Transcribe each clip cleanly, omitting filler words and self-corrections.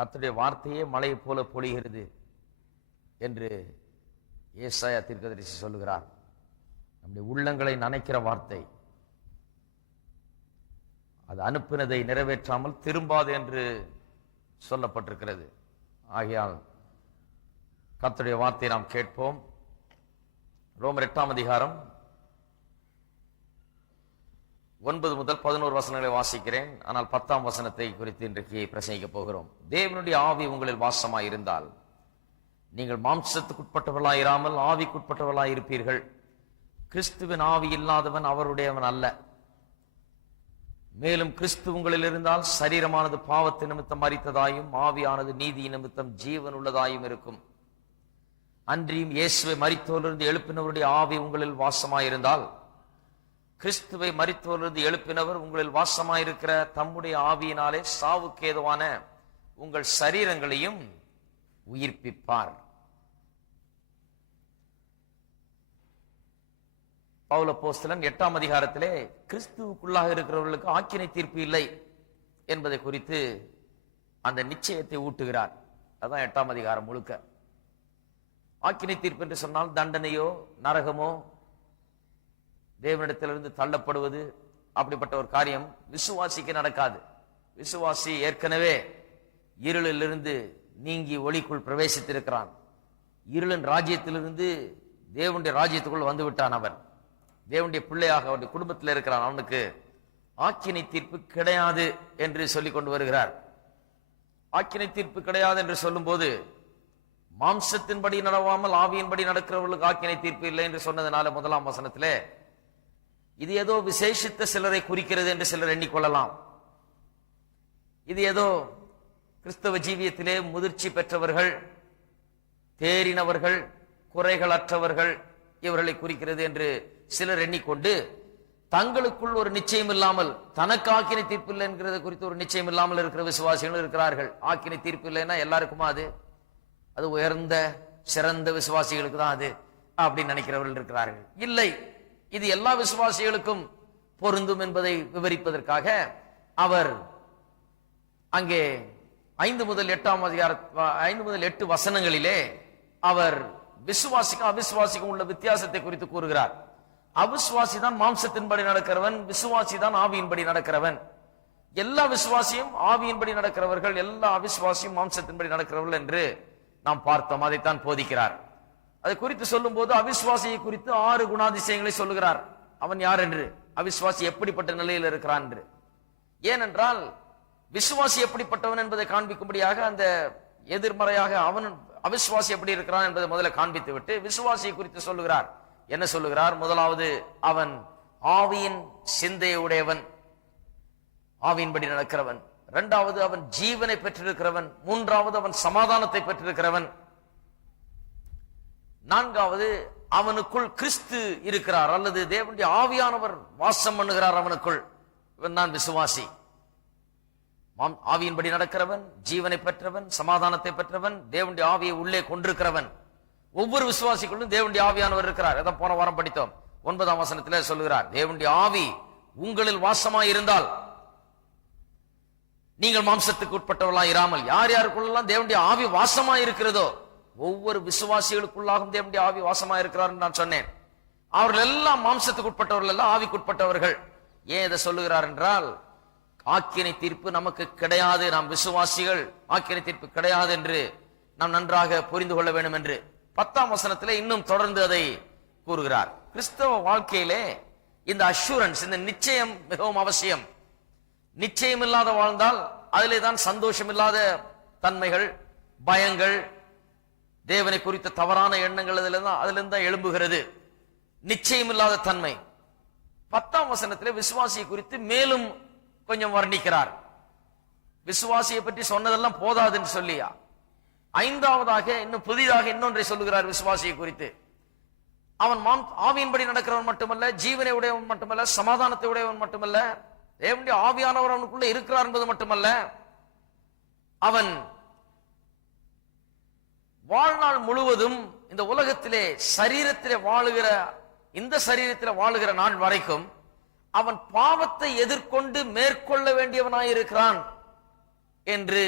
கர்த்தருடைய வார்த்தையே மழையை போல பொழிகிறது என்று ஏசாயா தீர்க்கதரிசி சொல்லுகிறார். நம்முடைய உள்ளங்களை நனைக்கிற வார்த்தை, அது அனுப்பினதை நிறைவேற்றாமல் திரும்பாது என்று சொல்லப்பட்டிருக்கிறது. ஆகையால் கர்த்தருடைய வார்த்தையை நாம் கேட்போம். ரோமர் 8ஆம் அதிகாரம் 9 முதல் 11 வசனங்களை வாசிக்கிறேன். ஆனால் 10ஆம் வசனத்தை குறித்து இன்றைக்கு பிரசங்கிக்க போகிறோம். தேவனுடைய ஆவி உங்களில் வாசமாய் இருந்தால் நீங்கள் மாம்சத்துக்குட்பட்டவர்களாயிராமல் ஆவிக்குட்பட்டவர்களாய் இருப்பீர்கள். கிறிஸ்துவின் ஆவி இல்லாதவன் அவருடையவன் அல்ல. மேலும் கிறிஸ்து உங்களில் இருந்தால் சரீரமானது பாவத்து நிமித்தம் மரித்ததாயும் ஆவியானது நீதி நிமித்தம் ஜீவன் உள்ளதாயும் இருக்கும். அன்றியும் இயேசுவை மரித்தோரிலிருந்து எழுப்பினவருடைய ஆவி உங்களில் வாசமாயிருந்தால் கிறிஸ்துவை மரித்தோரிலிருந்து எழுப்பினவர் உங்களில் வாசமாயிருக்கிற தம்முடைய ஆவியினாலே சாவுக்கு ஏதுவான உங்கள் சரீரங்களையும் உயிர்ப்பிப்பார். பவுல் அப்போஸ்தலன் 8ஆம் அதிகாரத்திலே கிறிஸ்துவுக்குள்ளாக இருக்கிறவர்களுக்கு ஆக்கினை தீர்ப்பு இல்லை என்பதை குறித்து அந்த நிச்சயத்தை ஊட்டுகிறார். அதான் 8ஆம் அதிகாரம் முழுக்க. ஆக்கினை தீர்ப்பு என்று சொன்னால் தண்டனையோ நரகமோ தேவனிடத்திலிருந்து தள்ளப்படுவது அப்படிப்பட்ட ஒரு காரியம் விசுவாசிக்கு நடக்காது. விசுவாசி ஏற்கனவே இருளிலிருந்து நீங்கி ஒளிக்குள் பிரவேசித்திருக்கிறான். இருளின் ராஜ்யத்திலிருந்து தேவனுடைய ராஜ்யத்துக்குள் வந்து விட்டான். அவன் தேவனுடைய பிள்ளையாக அவருடைய குடும்பத்தில் இருக்கிறான். அவனுக்கு ஆக்கினை தீர்ப்பு கிடையாது என்று சொல்லிக் கொண்டு வருகிறார். ஆக்கினை தீர்ப்பு கிடையாது என்று சொல்லும் போது மாம்சத்தின்படி நடவாமல் ஆவியின்படி நடக்கிறவர்களுக்கு ஆக்கினை தீர்ப்பு இல்லை என்று சொன்னதுனால 1ஆம் வசனத்திலே இது ஏதோ விசேஷித்த சிலரை குறிக்கிறது என்று சிலர் எண்ணிக்கொள்ளலாம். இது ஏதோ கிறிஸ்தவ ஜீவியத்திலே முதிர்ச்சி பெற்றவர்கள், தேறினவர்கள், குறைகள் அற்றவர்கள் இவர்களை குறிக்கிறது என்று சிலர் எண்ணிக்கொண்டு தங்களுக்குள் ஒரு நிச்சயம் இல்லாமல், தனக்கு ஆக்கினை தீர்ப்பு இல்லை என்கிறது குறித்து ஒரு நிச்சயம் இல்லாமல் இருக்கிற விசுவாசிகள் இருக்கிறார்கள். ஆக்கினை தீர்ப்பு இல்லைன்னா எல்லாருக்குமா அது உயர்ந்த சிறந்த விசுவாசிகளுக்கு தான் அது அப்படின்னு நினைக்கிறவர்கள் இருக்கிறார்கள். இல்லை, இது எல்லா விசுவாசிகளுக்கும் பொருந்தும் என்பதை விவரிப்பதற்காக அவர் அங்கே 5 முதல் 8 வசனங்களிலே அவர் விசுவாசிக்கும் அவிசுவாசிக்கும் உள்ள வித்தியாசத்தை குறித்து கூறுகிறார். அவிசுவாசி தான் மாம்சத்தின்படி நடக்கிறவன், விசுவாசி தான் ஆவியின்படி நடக்கிறவன். எல்லா விசுவாசியும் ஆவியின்படி நடக்கிறவர்கள், எல்லா அவிசுவாசியும் மாம்சத்தின்படி நடக்கிறவர்கள் என்று நாம் பார்த்தோம். அதைத்தான் போதிக்கிறார். அதை குறித்து சொல்லும் போது அவிசுவாசியை குறித்து 6 குணாதிசயங்களை சொல்லுகிறார். அவன் யார் என்று, அவிசுவாசி எப்படிப்பட்ட நிலையில் இருக்கிறான் என்று. ஏனென்றால் விசுவாசி எப்படிப்பட்டவன் என்பதை காண்பிக்கும்படியாக அந்த எதிர்மறையாக அவன் அவிசுவாசி எப்படி இருக்கிறான் என்பதை முதல்ல காண்பித்து விட்டு விசுவாசியை குறித்து சொல்லுகிறார். என்ன சொல்லுகிறார்? முதலாவது, அவன் ஆவியின் சிந்தையை உடையவன், ஆவியின்படி நடக்கிறவன். 2வது, அவன் ஜீவனை பெற்றிருக்கிறவன். 3வது, அவன் சமாதானத்தை பெற்றிருக்கிறவன். 4வது, அவனுக்குள் கிறிஸ்து இருக்கிறார் அல்லது தேவனுடைய ஆவியானவர் வாசம் பண்ணுகிறார் அவனுக்குள். இவன் தான் விசுவாசி. ஆவியின்படி நடக்கிறவன், ஜீவனை பெற்றவன், சமாதானத்தை பெற்றவன், தேவனுடைய ஆவியை உள்ளே கொண்டிருக்கிறவன். ஒவ்வொரு விசுவாசிக்குள்ளும் தேவனுடைய ஆவியானவர் இருக்கிறார். அதான் போன வாரம் படித்தோம். 9ஆம் வசனத்திலே சொல்லுகிறார், தேவனுடைய ஆவி உங்களில் வாசமாய் இருந்தால் நீங்கள் மாம்சத்துக்கு உட்பட்டவர்களாய் இராமல். யார் யாருக்குள்ளெல்லாம் தேவனுடைய ஆவி வாசமாய் இருக்கிறதோ ஒவ்வொரு விசுவாசிகளுக்குள்ளாகவும் தேவனுடைய ஆவி வாசமாய் இருக்கிறார் நான் சொன்னேன். அவர்கள் எல்லாம் மாம்சத்துக்கு உட்பட்டவர்கள் எல்லாம் ஆவிக்குட்பட்டவர்கள். ஏன் இதை சொல்லுகிறார் என்றால், ஆக்கினை தீர்ப்பு நமக்கு கிடையாது, நாம் விசுவாசிகள் ஆக்கினை தீர்ப்பு கிடையாது என்று நாம் நன்றாக புரிந்து கொள்ள வேண்டும் என்று 10ஆம் வசனத்திலே இன்னும் தொடர்ந்து அதை கூறுகிறார். கிறிஸ்தவ வாழ்க்கையிலே இந்த அஷூரன்ஸ், இந்த நிச்சயம் மிகவும் அவசியம். நிச்சயம் இல்லாத வாழ்ந்தால் அதிலே தான் சந்தோஷம் இல்லாத தன்மைகள், பயங்கள், தேவனை குறித்த தவறான எண்ணங்கள் அதிலிருந்து தான் எழும்புகிறது. நிச்சயம் இல்லாத தன்மை. 10ஆம் வசனத்திலே விசுவாசியை குறித்து மேலும் கொஞ்சம் வர்ணிக்கிறார். விசுவாசியை பற்றி சொன்னதெல்லாம் போதாது என்று சொல்லியா 5வதாக இன்னும் புதிதாக இன்னொன்றை சொல்லுகிறார் விசுவாசியை குறித்து. அவன் ஆவியின்படி நடக்கிறவன் மட்டுமல்ல, ஜீவனை உடையவன் மட்டுமல்ல, சமாதானத்தை உடையவன் மட்டுமல்ல, தேவனுடைய ஆவியானவர் அவனுக்குள்ள இருக்கிறார் என்பது மட்டுமல்ல, அவன் வாழ்நாள் முழுவதும் இந்த உலகத்திலே இந்த சரீரத்திலே வாழுகிற நாள் வரைக்கும் அவன் பாவத்தை எதிர்கொண்டு மேற்கொள்ள வேண்டியவனாயிருக்கிறான் என்று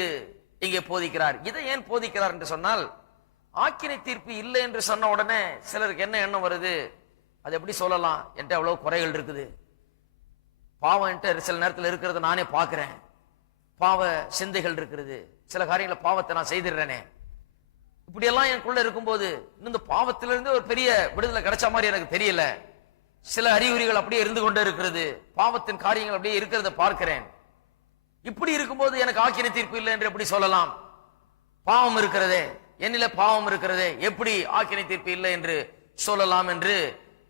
இங்கே போதிக்கிறார். இதை ஏன் போதிக்கிறார் என்று சொன்னால், ஆக்கினை தீர்ப்பு இல்லை என்று சொன்ன உடனே சிலருக்கு என்ன எண்ணம் வருது, அது எப்படி சொல்லலாம், என்கிட்ட எவ்வளவு குறைகள் இருக்குது, பாவம் என்கிட்ட சில நேரத்தில் இருக்கிறத நானே பார்க்கிறேன், பாவ சிந்தைகள் இருக்கிறது, சில காரியங்களை பாவத்தை நான் செய்திடுறேனே, இப்படியெல்லாம் எனக்குள்ள இருக்கும்போது இந்த பாவத்திலிருந்து ஒரு பெரிய விடுதலை கிடைச்ச மாதிரி எனக்கு தெரியல, சில அறிகுறிகள் அப்படியே இருந்து கொண்டே இருக்கிறது, பாவத்தின் காரியங்கள் அப்படியே இருக்கிறத பார்க்கிறேன், இப்படி இருக்கும்போது எனக்கு ஆக்கினை தீர்ப்பு இல்லை என்று எப்படி சொல்லலாம், பாவம் இருக்கிறதே, என்னில பாவம் இருக்கிறதே, எப்படி ஆக்கினை தீர்ப்பு இல்லை என்று சொல்லலாம் என்று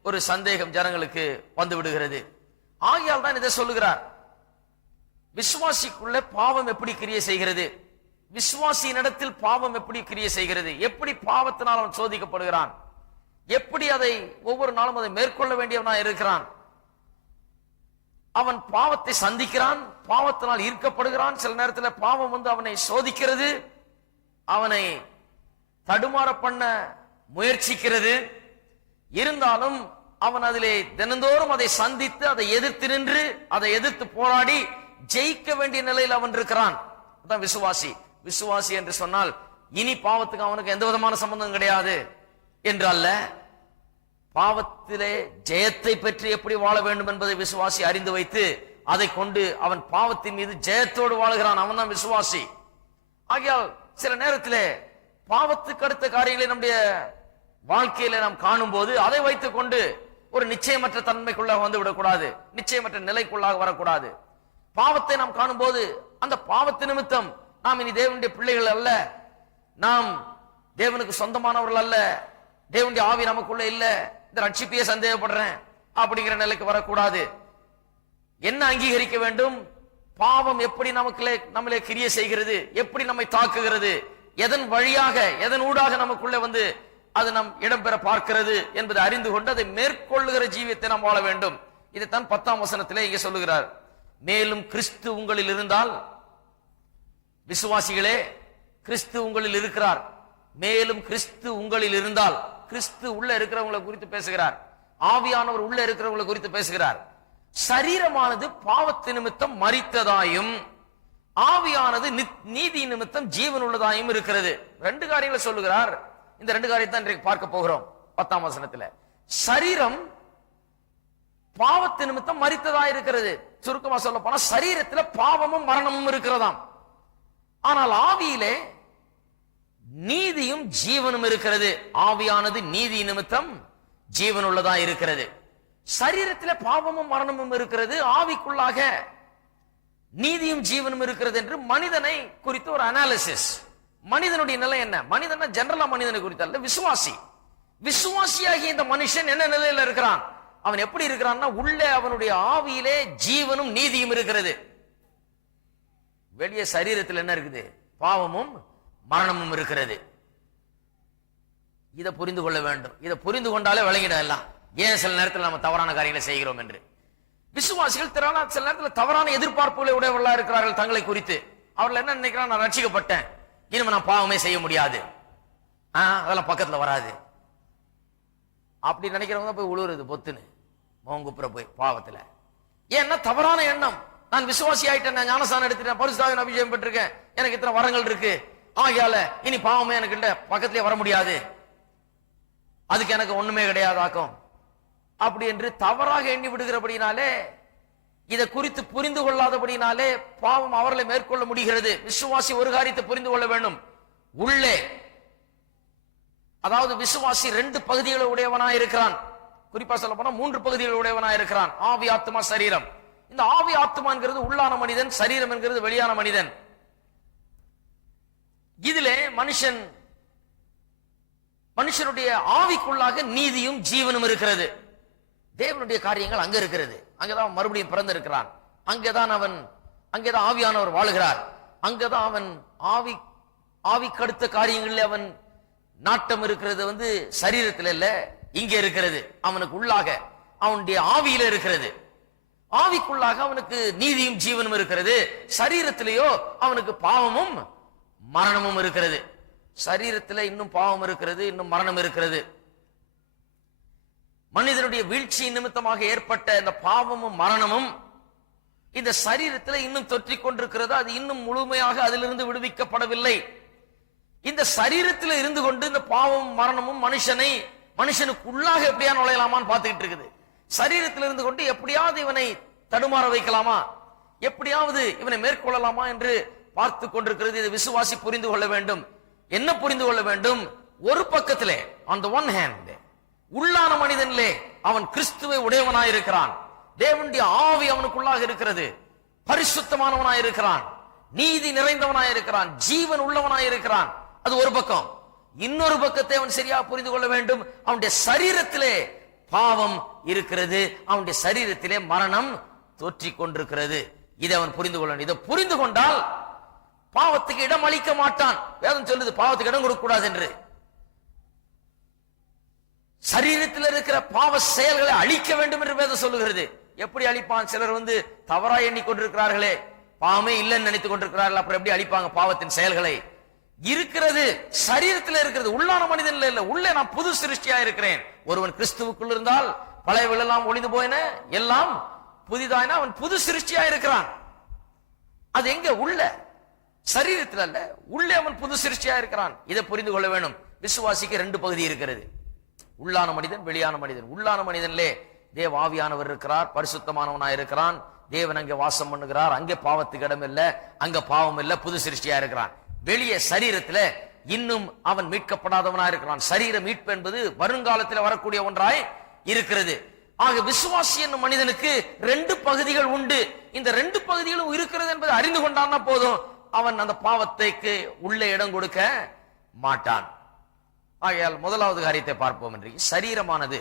ஒரு சந்தேகம் ஜனங்களுக்கு வந்து விடுகிறது. ஆகையால் தான் இதை சொல்லுகிறார். விசுவாசிக்குள்ள பாவம் எப்படி கிரியை செய்கிறது, விசுவாசியின் இடத்தில் பாவம் எப்படி கிரியை செய்கிறது, எப்படி பாவத்தினால் அவன் சோதிக்கப்படுகிறான், எப்படி அதை ஒவ்வொரு நாளும் அதை மேற்கொள்ள வேண்டியவனா இருக்கிறான், அவன் பாவத்தை சந்திக்கிறான், பாவத்தினால் ஈர்க்கப்படுகிறான், சில நேரத்தில் பாவம் வந்து அவனை சோதிக்கிறது, அவனை தடுமாற பண்ண முயற்சிக்கிறது, இருந்தாலும் அவன் அதிலே தினந்தோறும் அதை சந்தித்து அதை எதிர்த்து நின்று அதை எதிர்த்து போராடி ஜெயிக்க வேண்டிய நிலையில் அவன் இருக்கிறான். அதான் விசுவாசி. விசுவாசி என்று சொன்னால் இனி பாவத்துக்கு அவனுக்கு எந்த விதமான சம்பந்தம் கிடையாது என்று அல்ல, பாவத்திலே ஜெயத்தை பெற்று எப்படி வாழ வேண்டும் என்பதை விசுவாசி அறிந்து வைத்து அதை கொண்டு அவன் பாவத்தின் மீது ஜெயத்தோடு வாழுகிறான். அவன் தான் விசுவாசி. ஆகையால் சில நேரத்திலே பாவத்துக்கு அடுத்த காரியங்களை நம்முடைய வாழ்க்கையில நாம் காணும் போது அதை வைத்துக் கொண்டு ஒரு நிச்சயமற்ற தன்மைக்குள்ளாக வந்து விடக்கூடாது, நிச்சயமற்ற நிலைக்குள்ளாக வரக்கூடாது. பாவத்தை நாம் காணும் போது அந்த பாவத்து நிமித்தம் நாம் இனி தேவனுடைய பிள்ளைகள் அல்ல, நாம் தேவனுக்கு சொந்தமானவர்கள் அல்ல, தேவனுடைய ஆவி நமக்குள்ள இல்ல, இந்த ரட்சிப்பையே சந்தேகப்படுறேன் அப்படிங்கிற நிலைக்கு வரக்கூடாது. என்ன அங்கீகரிக்க வேண்டும், பாவம் எப்படி நம்மளே கிரியை செய்கிறது, எப்படி நம்மை தாக்குகிறது, எதன் வழியாக எதன் ஊடாக நமக்குள்ளே வந்து அது நம் இடம்பெற பார்க்கிறது என்பதை அறிந்து கொண்டு அதை மேற்கொள்ளுகிற ஜீவியத்தை நாம் வாழ வேண்டும். இதைத்தான் 10ஆம் வசனத்திலே இங்கே சொல்லுகிறார். மேலும் கிறிஸ்து உங்களில் இருந்தால், விசுவாசிகளே கிறிஸ்து உங்களில் இருக்கிறார், மேலும் கிறிஸ்து உங்களில் இருந்தால், கிறிஸ்து உள்ள இருக்கிறவங்களை குறித்து பேசுகிறார், ஆவியானவர் உள்ள இருக்கிறவங்களை குறித்து பேசுகிறார். சரீரமானது பாவத்து நிமித்தம் மரித்ததாயும் ஆவியானது நீதி நிமித்தம் ஜீவன் உள்ளதாயும் இருக்கிறது. ரெண்டு காரியங்களை சொல்லுகிறார். இந்த ரெண்டு காரியத்தை இன்றைக்கு பார்க்க போகிறோம் 10ஆம் வசனத்துல. சரீரம் பாவத்து நிமித்தம் மரித்ததா இருக்கிறது. சுருக்கமா சொல்ல போனா சரீரத்துல பாவமும் மரணமும் இருக்கிறதாம். ஆனால் ஆவியிலே நீதியும் ஜீவனும் இருக்கிறது. ஆவியானது நீதி நிமித்தம் ஜீவன் உள்ளதா இருக்கிறது. சரீரத்தில் பாவமும் மரணமும் இருக்கிறது, ஆவிக்குள்ளாக நீதியும் ஜீவனும் இருக்கிறது என்று மனிதனை குறித்து ஒரு அனாலிசிஸ். மனிதனுடைய நிலை என்ன, மனிதன் ஜெனரலா மனிதனை குறித்து அல்ல, விசுவாசி. விசுவாசியாகி இந்த மனுஷன் என்ன நிலையில இருக்கிறான், அவன் எப்படி இருக்கிறான்னா உள்ளே அவனுடைய ஆவியிலே ஜீவனும் நீதியும் இருக்கிறது. வெளியே சரீரத்தில் என்ன இருக்குது, பாவமும் மரணமும் இருக்கிறது. இதை புரிந்து கொள்ள வேண்டும். இதை புரிந்து கொண்டாலே விளங்கிடும் எல்லாம். ஏன் சில நேரத்தில் நம்ம தவறான காரியங்களை செய்கிறோம் என்று. விசுவாசிகள் சில நேரத்தில் தவறான எதிர்பார்ப்புகளை உடையவர்களா இருக்கிறார்கள் தங்களை குறித்து. அவர்கள் என்ன நினைக்கிறான், நான் ரட்சிக்கப்பட்டேன், இனிமே நான் பாவமே செய்ய முடியாது, அதெல்லாம் பக்கத்துல வராது, அப்படி நினைக்கிறவங்க போய் உழுவுறது பொத்துன்னு மோங்குப்புற போய் பாவத்துல. ஏன்னா தவறான எண்ணம். நான் விசுவாசி ஆயிட்டேன், நான் ஞானஸ்தானம் எடுத்துட்டேன், பரிசுத்தாவின் அபிஷேகம் பெற்றிருக்கேன், எனக்கு இத்தனை வரங்கள் இருக்கு, ஆகையால இனி பாவமே எனக்கு இல்ல, பக்கத்திலே வர முடியாது, அதுக்கு எனக்கு ஒண்ணுமே கிடையாதாக்கும் அப்படி என்று தவறாக எண்ணி விடுகிறபடினாலே, இதை குறித்து புரிந்து கொள்ளாதபடினாலே பாவம் அவர்களை மேற்கொள்ள முடிகிறது. விசுவாசி ஒரு காரியத்தை புரிந்து கொள்ள வேண்டும். உள்ளே, அதாவது விசுவாசி 2 பகுதிகளை உடையவனாய் இருக்கிறான். குறிப்பா சொல்ல போனா 3 பகுதிகளை உடையவனாய் இருக்கிறான். ஆவி, ஆத்மா, சரீரம். இந்த ஆவி ஆத்மாங்கிறது உள்ளான மனிதன், சரீரம் என்கிறது வெளியான மனிதன். இதிலே மனுஷனுடைய ஆவிக்குள்ளாக நீதியும் ஜீவனும் இருக்கிறது. தேவனுடைய காரியங்கள் அங்க இருக்கிறது. அங்கதான் மறுபடியும் பிறந்திருக்கிறான். அங்கேதான் ஆவியானவர் வாழுகிறார். அங்கதான் அவன் ஆவிக்கடுத்த காரியங்களில் அவன் நாட்டம் இருக்கிறது சரீரத்தில் இல்ல, இங்கே இருக்கிறது. அவனுக்கு உள்ளாக அவனுடைய ஆவியில இருக்கிறது. ஆவிக்குள்ளாக அவனுக்கு நீதியும் ஜீவனும் இருக்கிறது. சரீரத்திலேயோ அவனுக்கு பாவமும் மரணமும் இருக்கிறது. சரீரத்தில் இன்னும் பாவம் இருக்கிறது, இன்னும் மரணம் இருக்கிறது. மனிதனுடைய வீழ்ச்சி நிமித்தமாக ஏற்பட்ட இந்த பாவமும் மரணமும் இந்த சரீரத்தில் இன்னும் தொற்றிக் கொண்டிருக்கிறது. அது இன்னும் முழுமையாக அதிலிருந்து விடுவிக்கப்படவில்லை. இந்த சரீரத்தில் இருந்து கொண்டு இந்த பாவம் மரணமும் மனுஷனுக்கு உள்ளாக எப்படியா நுழையலாமான்னு பார்த்துக்கிட்டு இருக்குது. சரீரத்தில் இருந்து கொண்டு எப்படியாவது இவனை தடுமாற வைக்கலாமா, எப்படியாவது இவனை மேற்கொள்ளலாமா என்று பார்த்து கொண்டிருக்கிறது. இதை விசுவாசி புரிந்து கொள்ள வேண்டும். என்ன புரிந்து கொள்ள வேண்டும்? ஒரு பக்கத்திலே on the one hand உள்ளான மனிதனிலே அவன் கிறிஸ்துவை உடையவனாயிருக்கிறான். தேவனுடைய ஆவி அவனுக்குள்ளாக இருக்கிறது. பரிசுத்தமானவனாயிருக்கிறான், நீதி நிறைந்தவனாயிருக்கிறான், ஜீவன் உள்ளவனாயிருக்கிறான். அது ஒரு பக்கம். இன்னொரு பக்கத்தை அவன் சரியா புரிந்து கொள்ள வேண்டும். அவனுடைய சரீரத்திலே பாவம் இருக்கிறது, அவனுடைய சரீரத்திலே மரணம் தோற்றிக் கொண்டிருக்கிறது. இதை அவன் புரிந்து கொள்ள வேண்டும். இதை புரிந்து கொண்டால் பாவத்துக்கு இடம் அளிக்க மாட்டான். வேதம் சொல்லுது பாவத்துக்கு இடம் கொடுக்க கூடாது என்று. சரீரத்தில் இருக்கிற பாவ செயல்களை அழிக்க வேண்டும் என்று வேதம் சொல்லுகிறது. எப்படி அழிப்பான்? சிலர் தவறாய் எண்ணிக்கொண்டிருக்கிறார்களே, பாவமே இல்லைன்னு நினைத்துக் கொண்டிருக்கிறார்கள். அப்புறம் எப்படி அழிப்பாங்க பாவத்தின் செயல்களை? இருக்கிறது, சரீரத்தில் இருக்கிறது, உள்ளான மனிதன் இல்ல. உள்ளே நான் புது சிருஷ்டியா இருக்கிறேன். ஒருவன் கிறிஸ்துவுக்குள் இருந்தால் பழையவள் எல்லாம் ஒளிந்து போயின, எல்லாம் புதிதாயின. அவன் புது சிருஷ்டியா இருக்கிறான். அது எங்க? உள்ள, சரீரத்தில் அல்ல, உள்ளே அவன் புது சிருஷ்டியா இருக்கிறான். இதை புரிந்து கொள்ள வேண்டும். விசுவாசிக்கு ரெண்டு பகுதி இருக்கிறது, உள்ளான மனிதன், வெளியான மனிதன். உள்ளான மனிதனிலே தேவ ஆவியானவர் இருக்கிறார், பரிசுத்தமானவனாய் இருக்கிறான், தேவன் அங்கே வாசம் பண்ணுகிறார். அங்கே பாவத்துக்கு இடம் இல்லை, அங்க பாவம் இல்லை, புது சிருஷ்டியா இருக்கிறான். வெளியே சரீரத்துல இன்னும் அவன் மீட்கப்படாதவனாய் இருக்கிறான். சரீர மீட்பு என்பது வருங்காலத்தில் வரக்கூடிய ஒன்றாய் இருக்கிறது. ஆக விசுவாசி என்னும் மனிதனுக்கு ரெண்டு பகுதிகள் உண்டு. இந்த ரெண்டு பகுதிகளும் இருக்கிறது என்பதை அறிந்து கொண்டான்னா போதும், அவன் அந்த பாவத்தைக்கு உள்ளே இடம் கொடுக்க மாட்டான். ஆகையால் முதலாவது காரியத்தை பார்ப்போம். இன்றைக்கு சரீரமானது,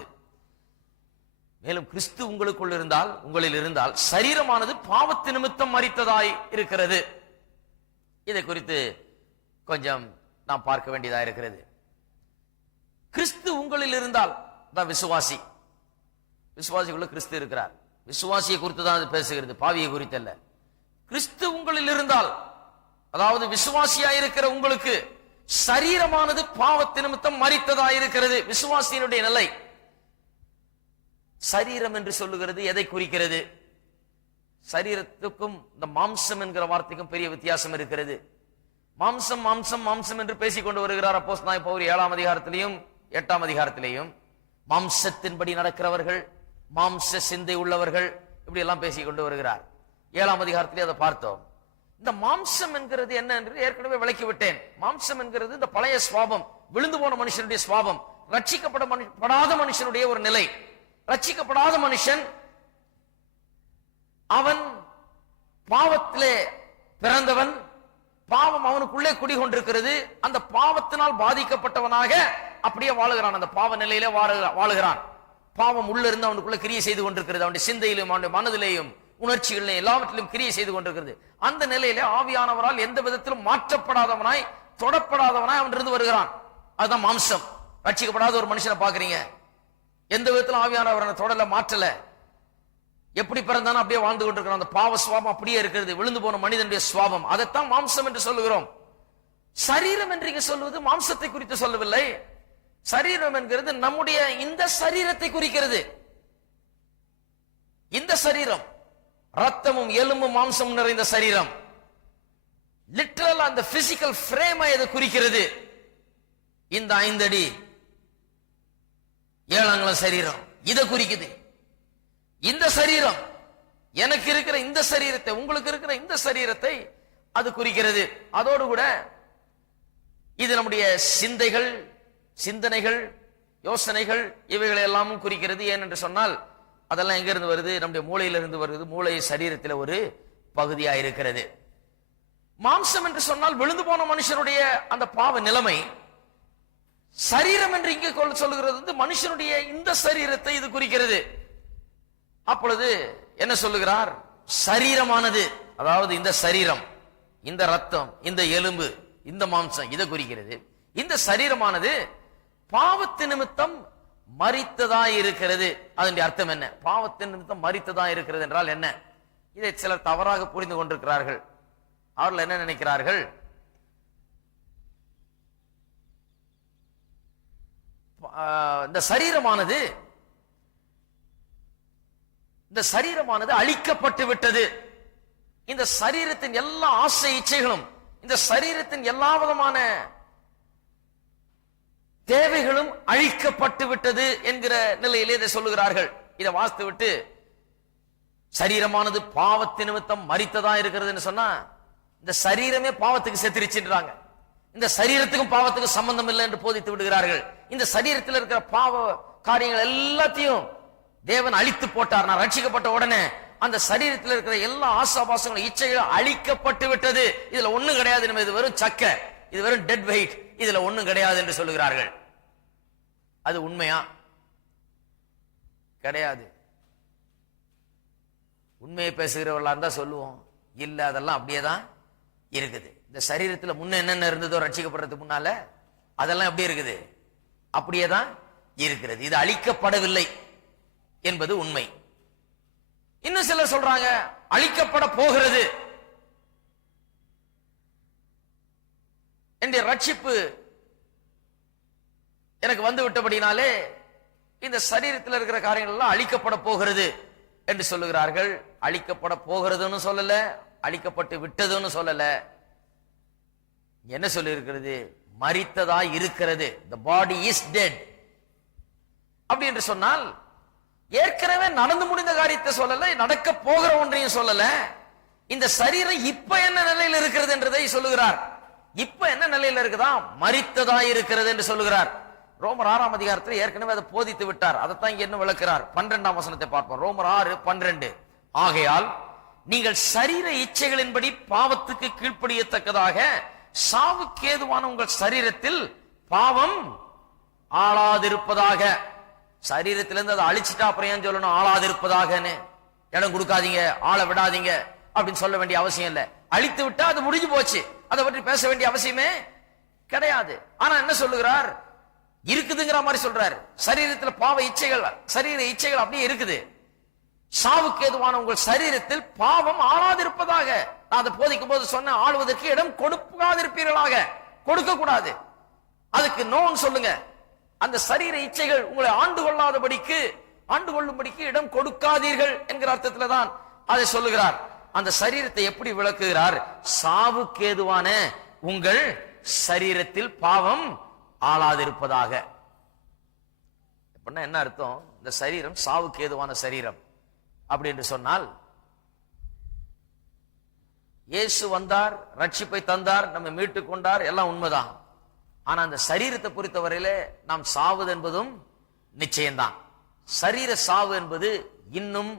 மேலும் கிறிஸ்து உங்களுக்குள் இருந்தால், உங்களில் இருந்தால், சரீரமானது பாவத்து நிமித்தம் மரித்ததாய் இருக்கிறது. இதை குறித்து கொஞ்சம் நாம் பார்க்க வேண்டியதா இருக்கிறது. கிறிஸ்து உங்களில் இருந்தால் தான் விசுவாசி. விசுவாசிக்குள்ள கிறிஸ்து இருக்கிறார். விசுவாசியை குறித்து தான் அது பேசுகிறது, பாவியை குறித்து அல்ல. கிறிஸ்து உங்களில் இருந்தால், அதாவது விசுவாசியா இருக்கிற உங்களுக்கு சரீரமானது பாவத்து நிமித்தம் மரித்ததாயிருக்கிறது. விசுவாசியினுடைய நிலை. சரீரம் என்று சொல்லுகிறது எதை குறிக்கிறது? சரீரத்துக்கும் இந்த மாம்சம் என்கிற வார்த்தைக்கும் பெரிய வித்தியாசம் இருக்கிறது. மாம்சம் மாம்சம் மாம்சம் என்று பேசிக்கொண்டு வருகிறார் அப்போஸ்தலனாகிய பவுல் 7ஆம் அதிகாரத்திலேயும் 8ஆம் அதிகாரத்திலேயும். மாம்சத்தின்படி நடக்கிறவர்கள், மாம்ச சிந்தை உள்ளவர்கள், இப்படி எல்லாம் பேசிக்கொண்டு வருகிறார். 7ஆம் அதிகாரத்திலே அதை பார்த்தோம். இந்த மாம்சம் என்கிறது என்ன என்று ஏற்கனவே விளக்கிவிட்டேன். மாம்சம் என்கிறது இந்த பழைய சுவாபம், விழுந்து போன மனுஷனுடைய சுவாபம், ரட்சிக்கப்படாத மனுஷனுடைய ஒரு நிலை. ரட்சிக்கப்படாத மனுஷன் அவன் பாவத்திலே பிறந்தவன், பாவம் அவனுக்குள்ளே குடிகொண்டிருக்கிறது. அந்த பாவத்தினால் பாதிக்கப்பட்டவனாக அப்படியே வாழுகிறான், அந்த பாவ நிலையிலே வாழுகிறான். பாவம் உள்ள இருந்து அவனுக்குள்ள கிரியை செய்து கொண்டிருக்கிறது. அவனுடைய சிந்தையிலும் அவனுடைய மனதிலேயும் உணர்ச்சிகளிலும் எல்லாவற்றிலும் கிரியை செய்து கொண்டிருக்கிறது. அந்த நிலையிலே ஆவியானவரால் எந்த விதத்திலும் மாற்றப்படாதவனாய், தொடப்படாதவனாய் அவன் இருந்து வருகிறான். அதுதான் மாம்சம். ரட்சிக்கப்படாத ஒரு மனுஷனை பாக்குறீங்க, எந்த விதத்திலும் ஆவியானவரை தொடல, மாற்றல, எப்படி பிறந்தானோ அப்படியே வாழ்ந்து கொண்டிருக்கிறான். அந்த பாவ சுவாபம் அப்படியே இருக்கிறது, விழுந்து போன மனிதனுடைய சுவாபம். அதைத்தான் மாம்சம் என்று சொல்லுகிறோம். சரீரம் என்று இங்க சொல்லுவது மாம்சத்தை குறித்து சொல்லவில்லை. சரீரம் என்கிறது நம்முடைய இந்த சரீரத்தை குறிக்கிறது. இந்த சரீரம் ரத்தமும் எலும்பும் மாம்சம் நிறைந்த சரீரம். லிட்டரல் அந்த பிசிக்கல் ஃப்ரேமை அது குறிக்கிறது. இந்த 5 அடி 7 அங்குலம் சரீரம் இதை குறிக்குது. இந்த சரீரம், எனக்கு இருக்கிற இந்த சரீரத்தை, உங்களுக்கு இருக்கிற இந்த சரீரத்தை அது குறிக்கிறது. அதோடு கூட இது நம்முடைய சிந்தைகள், சிந்தனைகள், யோசனைகள், இவைகளை எல்லாமும் குறிக்கிறது. ஏனென்று சொன்னால் அதெல்லாம் எங்க இருந்து வருது? நம்முடைய மூளையிலிருந்து வருது. மூளை சரீரத்தில் ஒரு பகுதியா இருக்கிறது. மாம்சம் என்று சொன்னால் விழுந்து போன மனுஷனுடைய அந்த பாவ நிலைமை. சரீரம் என்று இங்கே சொல்லுகிறது மனுஷனுடைய இந்த சரீரத்தை இது குறிக்கிறது. அப்பொழுது என்ன சொல்லுகிறார்? சரீரமானது, அதாவது இந்த சரீரம், இந்த ரத்தம், இந்த எலும்பு, இந்த மாம்சம் இதை குறிக்கிறது. இந்த சரீரமானது பாவத்து நிமித்தம் மரித்ததாய் இருக்கிறது. அதனுடைய அர்த்தம் என்ன? பாவத்தின் நிமித்தம் மரித்ததாய் இருக்கிறது என்றால் என்ன? இதை சிலர் தவறாக புரிந்து கொண்டிருக்கிறார்கள். அவர்கள் என்ன நினைக்கிறார்கள்? இந்த சரீரமானது அழிக்கப்பட்டு விட்டது இந்த சரீரத்தின் எல்லா ஆசை இச்சைகளும், இந்த சரீரத்தின் எல்லா விதமான தேவைகளும் அழிக்கப்பட்டு விட்டது என்கிற நிலையிலே இதை சொல்லுகிறார்கள். இதை வாசித்து விட்டு சரீரமானது பாவத்தின் நிமித்தம் மரித்ததா இருக்கிறதுன்னு சொன்னா, இந்த சரீரமே பாவத்துக்கு செத்துருச்சுன்றாங்க. இந்த சரீரத்துக்கும் பாவத்துக்கும் சம்பந்தம் இல்லை என்று போதித்து விடுகிறார்கள். இந்த சரீரத்தில் இருக்கிற பாவ காரியங்கள் எல்லாத்தையும் தேவன் அழித்து போட்டார். நான் ரட்சிக்கப்பட்ட உடனே அந்த சரீரத்தில் இருக்கிற எல்லா ஆசாபாசங்களும் இச்சைகளும் அழிக்கப்பட்டு விட்டது. இதுல ஒண்ணும் கிடையாது, இது வெறும் சக்க, இது வெறும் டெட் வெயிட், இதுல ஒண்ணும் கிடையாது என்று சொல்லுகிறார்கள். அது உண்மையா? கிடையாது. உண்மையை பேசுகிறவர்களா இருந்தா சொல்லுவோம், இல்ல அதெல்லாம் அப்படியேதான் இருக்குது. இந்த சரீரத்தில் முன்ன என்னென்ன இருந்ததோ ரட்சிக்கப்படுறதுக்கு முன்னால அதெல்லாம் எப்படி இருக்குது? அப்படியேதான் இருக்கிறது. இது அழிக்கப்படவில்லை என்பது உண்மை. இன்னும் சிலர் சொல்றாங்க அழிக்கப்பட போகிறது. என்னுடைய ரட்சிப்பு எனக்கு வந்து விட்டபடினாலே இந்த சரீரத்தில் இருக்கிற காரியங்கள் எல்லாம் அழிக்கப்பட போகிறது என்று சொல்லுகிறார்கள். அழிக்கப்பட போகிறதுன்னு சொல்லல, அழிக்கப்பட்டு விட்டதுன்னு சொல்லல. என்ன சொல்லி இருக்கிறது? மரித்ததா இருக்கிறது. The body is dead. அப்படி என்று சொன்னால் ஏற்கனவே நடந்து முடிந்த காரியத்தை சொல்லல, நடக்க போகிற ஒன்றையும் சொல்லல. இந்த சரீரம் இப்ப என்ன நிலையில் இருக்கிறது என்றதை சொல்லுகிறார். இப்ப என்ன நிலையில இருக்குதா? மரித்ததா இருக்கிறது என்று சொல்லுகிறார். ரோமர் 6ஆம் அதிகாரத்தில் ஏற்கனவே அதை போதித்து விட்டார். அதைத்தான் இங்க என்ன விளக்குறார். 12ஆம் வசனத்தை பார்ப்போம். ரோமர் 6:12. ஆகையால் நீங்கள் சரீர இச்சைகளின்படி பாவத்துக்கு கீழ்ப்படியத்தக்கதாக சாவுக்கேதுவான உங்கள் சரீரத்தில் பாவம் ஆளாதிருப்பதாக. சரீரத்திலிருந்து அதை அழிச்சிட்டா அப்புறம் ஏன் சொல்லணும் ஆளாதிருப்பதாகன்னு? இடம் கொடுக்காதீங்க, ஆளை விடாதீங்க அப்படின்னு சொல்ல வேண்டிய அவசியம் இல்லை. அழித்து விட்டா அது முடிஞ்சு போச்சு, அதை பற்றி பேச வேண்டிய அவசியமே கிடையாது. ஆனா என்ன சொல்லுகிறார்? இருக்குதுங்கிற மாதிரி சொல்றாரு. சரீரத்தில் பாவ இச்சைகள், சரீர இச்சைகள் அப்படியே இருக்குது. சாவுக்கு ஏதுவான உங்கள் சரீரத்தில் பாவம் ஆளாதிருப்பதாக. நான் அதை போதிக்கும் போது சொன்ன, ஆளுவதற்கு இடம் கொடுக்காதிருப்பீர்களாக. கொடுக்க கூடாது, அதுக்கு நோன்னு சொல்லுங்க. அந்த சரீர இச்சைகள் உங்களை ஆண்டு கொள்ளும்படிக்கு இடம் கொடுக்காதீர்கள் என்கிற அர்த்தத்துல தான் அதை சொல்லுகிறார். அந்த சரீரத்தை எப்படி விளக்குகிறார்? சாவுக்கு ஏதுவான உங்கள் சரீரத்தில் பாவம் ஆளாதிருப்பதாக. என்ன அர்த்தம்? இந்த சரீரம் சாவுக்கு ஏதுவான சரீரம் அப்படி என்று சொன்னால், இயேசு வந்தார், ரட்சிப்பை தந்தார், நம்ம மீட்டுக் கொண்டார், எல்லாம் உண்மைதான். ஆனா அந்த சரீரத்தை பொறுத்தவரையிலே நாம் சாவது என்பதும் நிச்சயம்தான். சரீர சாவு என்பது இன்னும்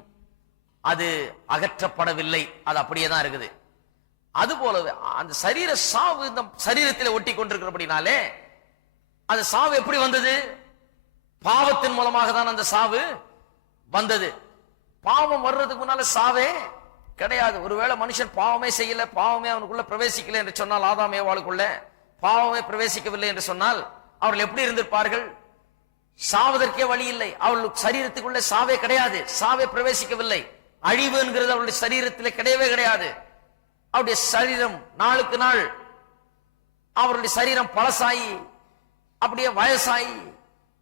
அது அகற்றப்படவில்லை, அது அப்படியே தான் இருக்குது. அது போலவே அந்த சரீர சாவு இந்த சரீரத்தில் ஒட்டி கொண்டிருக்கிறபடினாலே, அந்த சாவு எப்படி வந்தது? பாவத்தின் மூலமாக தான் அந்த சாவு வந்தது. பாவம் வர்றதுக்கு முன்னால சாவே கிடையாது. ஒருவேளை மனுஷன் பாவமே செய்யல, பாவமே அவனுக்குள்ள பிரவேசிக்கல என்று சொன்னால், ஆதாம் ஏவாளுக்குள்ள பாவமே பிரவேசிக்கவில்லை என்று சொன்னால் அவர்கள் எப்படி இருந்திருப்பார்கள்? சாவதற்கே வழி இல்லை. அவர்கள் சரீரத்துக்குள்ள சாவே கிடையாது, சாவே பிரவேசிக்கவில்லை. அழிவு என்கிறது அவருடைய சரீரத்தில் கிடையவே கிடையாது. அவருடைய சரீரம் நாளுக்கு நாள் அவருடைய சரீரம் பழசாயி, அப்படியே வயசாயி,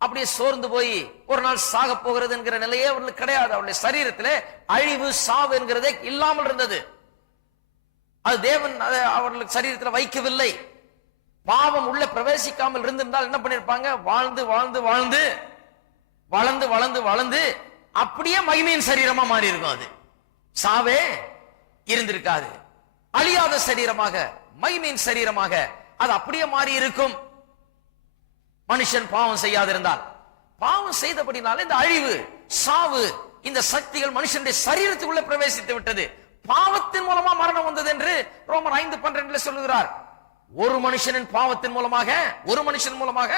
அப்படியே சோர்ந்து போய் ஒரு நாள் சாக போகிறது என்கிற நிலையே அவர்களுக்கு கிடையாது. அவருடைய சரீரத்திலே அழிவு சாவு என்கிறதே இல்லாமல் இருந்தது. அது தேவன் அவர்களுக்கு சரீரத்தில் வைக்கவில்லை. பாவம் உள்ள பிரவேசிக்காமல் இருந்திருந்தால் என்ன பண்ணிருப்பாங்க? வாழ்ந்து வாழ்ந்து வாழ்ந்து வளர்ந்து வளர்ந்து வளர்ந்து அப்படியே மகிமையின் சரீரமா மாறி இருக்கும். அது சாவே இருந்திருக்காது. அழியாத சரீரமாக, மகிமையின் சரீரமாக அது அப்படியே மாறி இருக்கும். மனுஷன் பாவம் செய்யாதிருந்தால், பாவம் செய்தபடினால இந்த அழிவு சாவு இந்த சக்திகள் மனுஷனுடைய சரீரத்துக்குள்ள பிரவேசித்து விட்டது. பாவத்தின் மூலமா மரணம் வந்தது என்று ரோமர் 5:12 சொல்லுகிறார். ஒரு மனுஷனின் பாவத்தின் மூலமாக, ஒரு மனுஷன் மூலமாக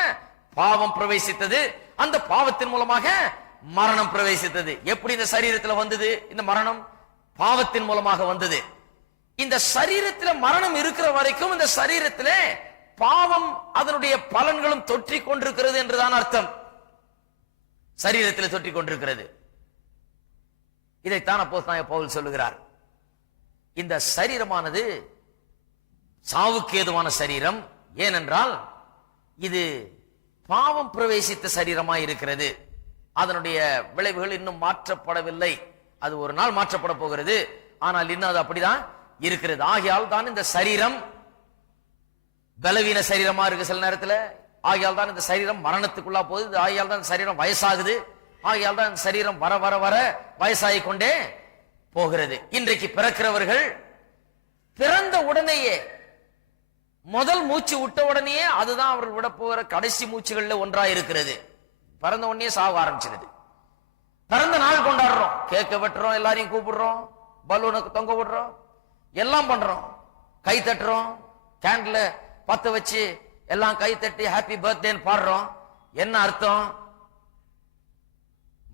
பாவம் பிரவேசித்தது, அந்த பாவத்தின் மூலமாக மரணம் பிரவேசித்தது. எப்படி இந்த சரீரத்தில் வந்தது? இந்த மரணம் பாவத்தின் மூலமாக வந்தது. இந்த சரீரத்தில் மரணம் இருக்கிற வரைக்கும் இந்த சரீரத்திலே பாவம் அதனுடைய பலன்களும் தொற்றிக் கொண்டிருக்கிறது என்றுதான் அர்த்தம். சரீரத்தில் தொற்றிக் கொண்டிருக்கிறது. இதைத்தான் அப்போஸ்தலனாகிய பவுல் சொல்லுகிறார். இந்த சரீரமானது சாவுக்கு ஏதுவான சரீரம். ஏனென்றால் இது பாவம் பிரவேசித்த சரீரமாய் இருக்கிறது. அதனுடைய விளைவுகள் இன்னும் மாற்றப்படவில்லை. அது ஒரு நாள் மாற்றப்பட போகிறது. ஆனால் இன்னும் அது அப்படிதான் இருக்கிறது. ஆகையால் தான் இந்த சரீரம் பலவீன சரீரமா இருக்கு சில நேரத்தில். ஆகையால் தான் இந்த சரீரம் மரணத்துக்குள்ளா போகுது. ஆகையால் தான் இந்த சரீரம் வயசாகுது. ஆகையால் தான் இந்த சரீரம் வர வர வர வயசாகி கொண்டே போகிறது. இன்றைக்கு பிறக்கிறவர்கள் பிறந்த உடனேயே முதல் மூச்சு விட்ட உடனேயே அதுதான் அவர்கள் விட போகிற கடைசி மூச்சுகள்ல ஒன்றா இருக்கிறது. பிறந்த உடனே சாக ஆரம்பிச்சிருது. பிறந்த நாள் கொண்டாடுறோம், கேக்க வெட்டுறோம், எல்லாரையும் கூப்பிடுறோம், பலூனுக்கு தொங்க விடுறோம், எல்லாம் பண்றோம், கை தட்டுறோம், கேண்டில் பத்த வச்சு எல்லாம் கை தட்டி ஹாப்பி பர்த்டேன்னு பாடுறோம். என்ன அர்த்தம்?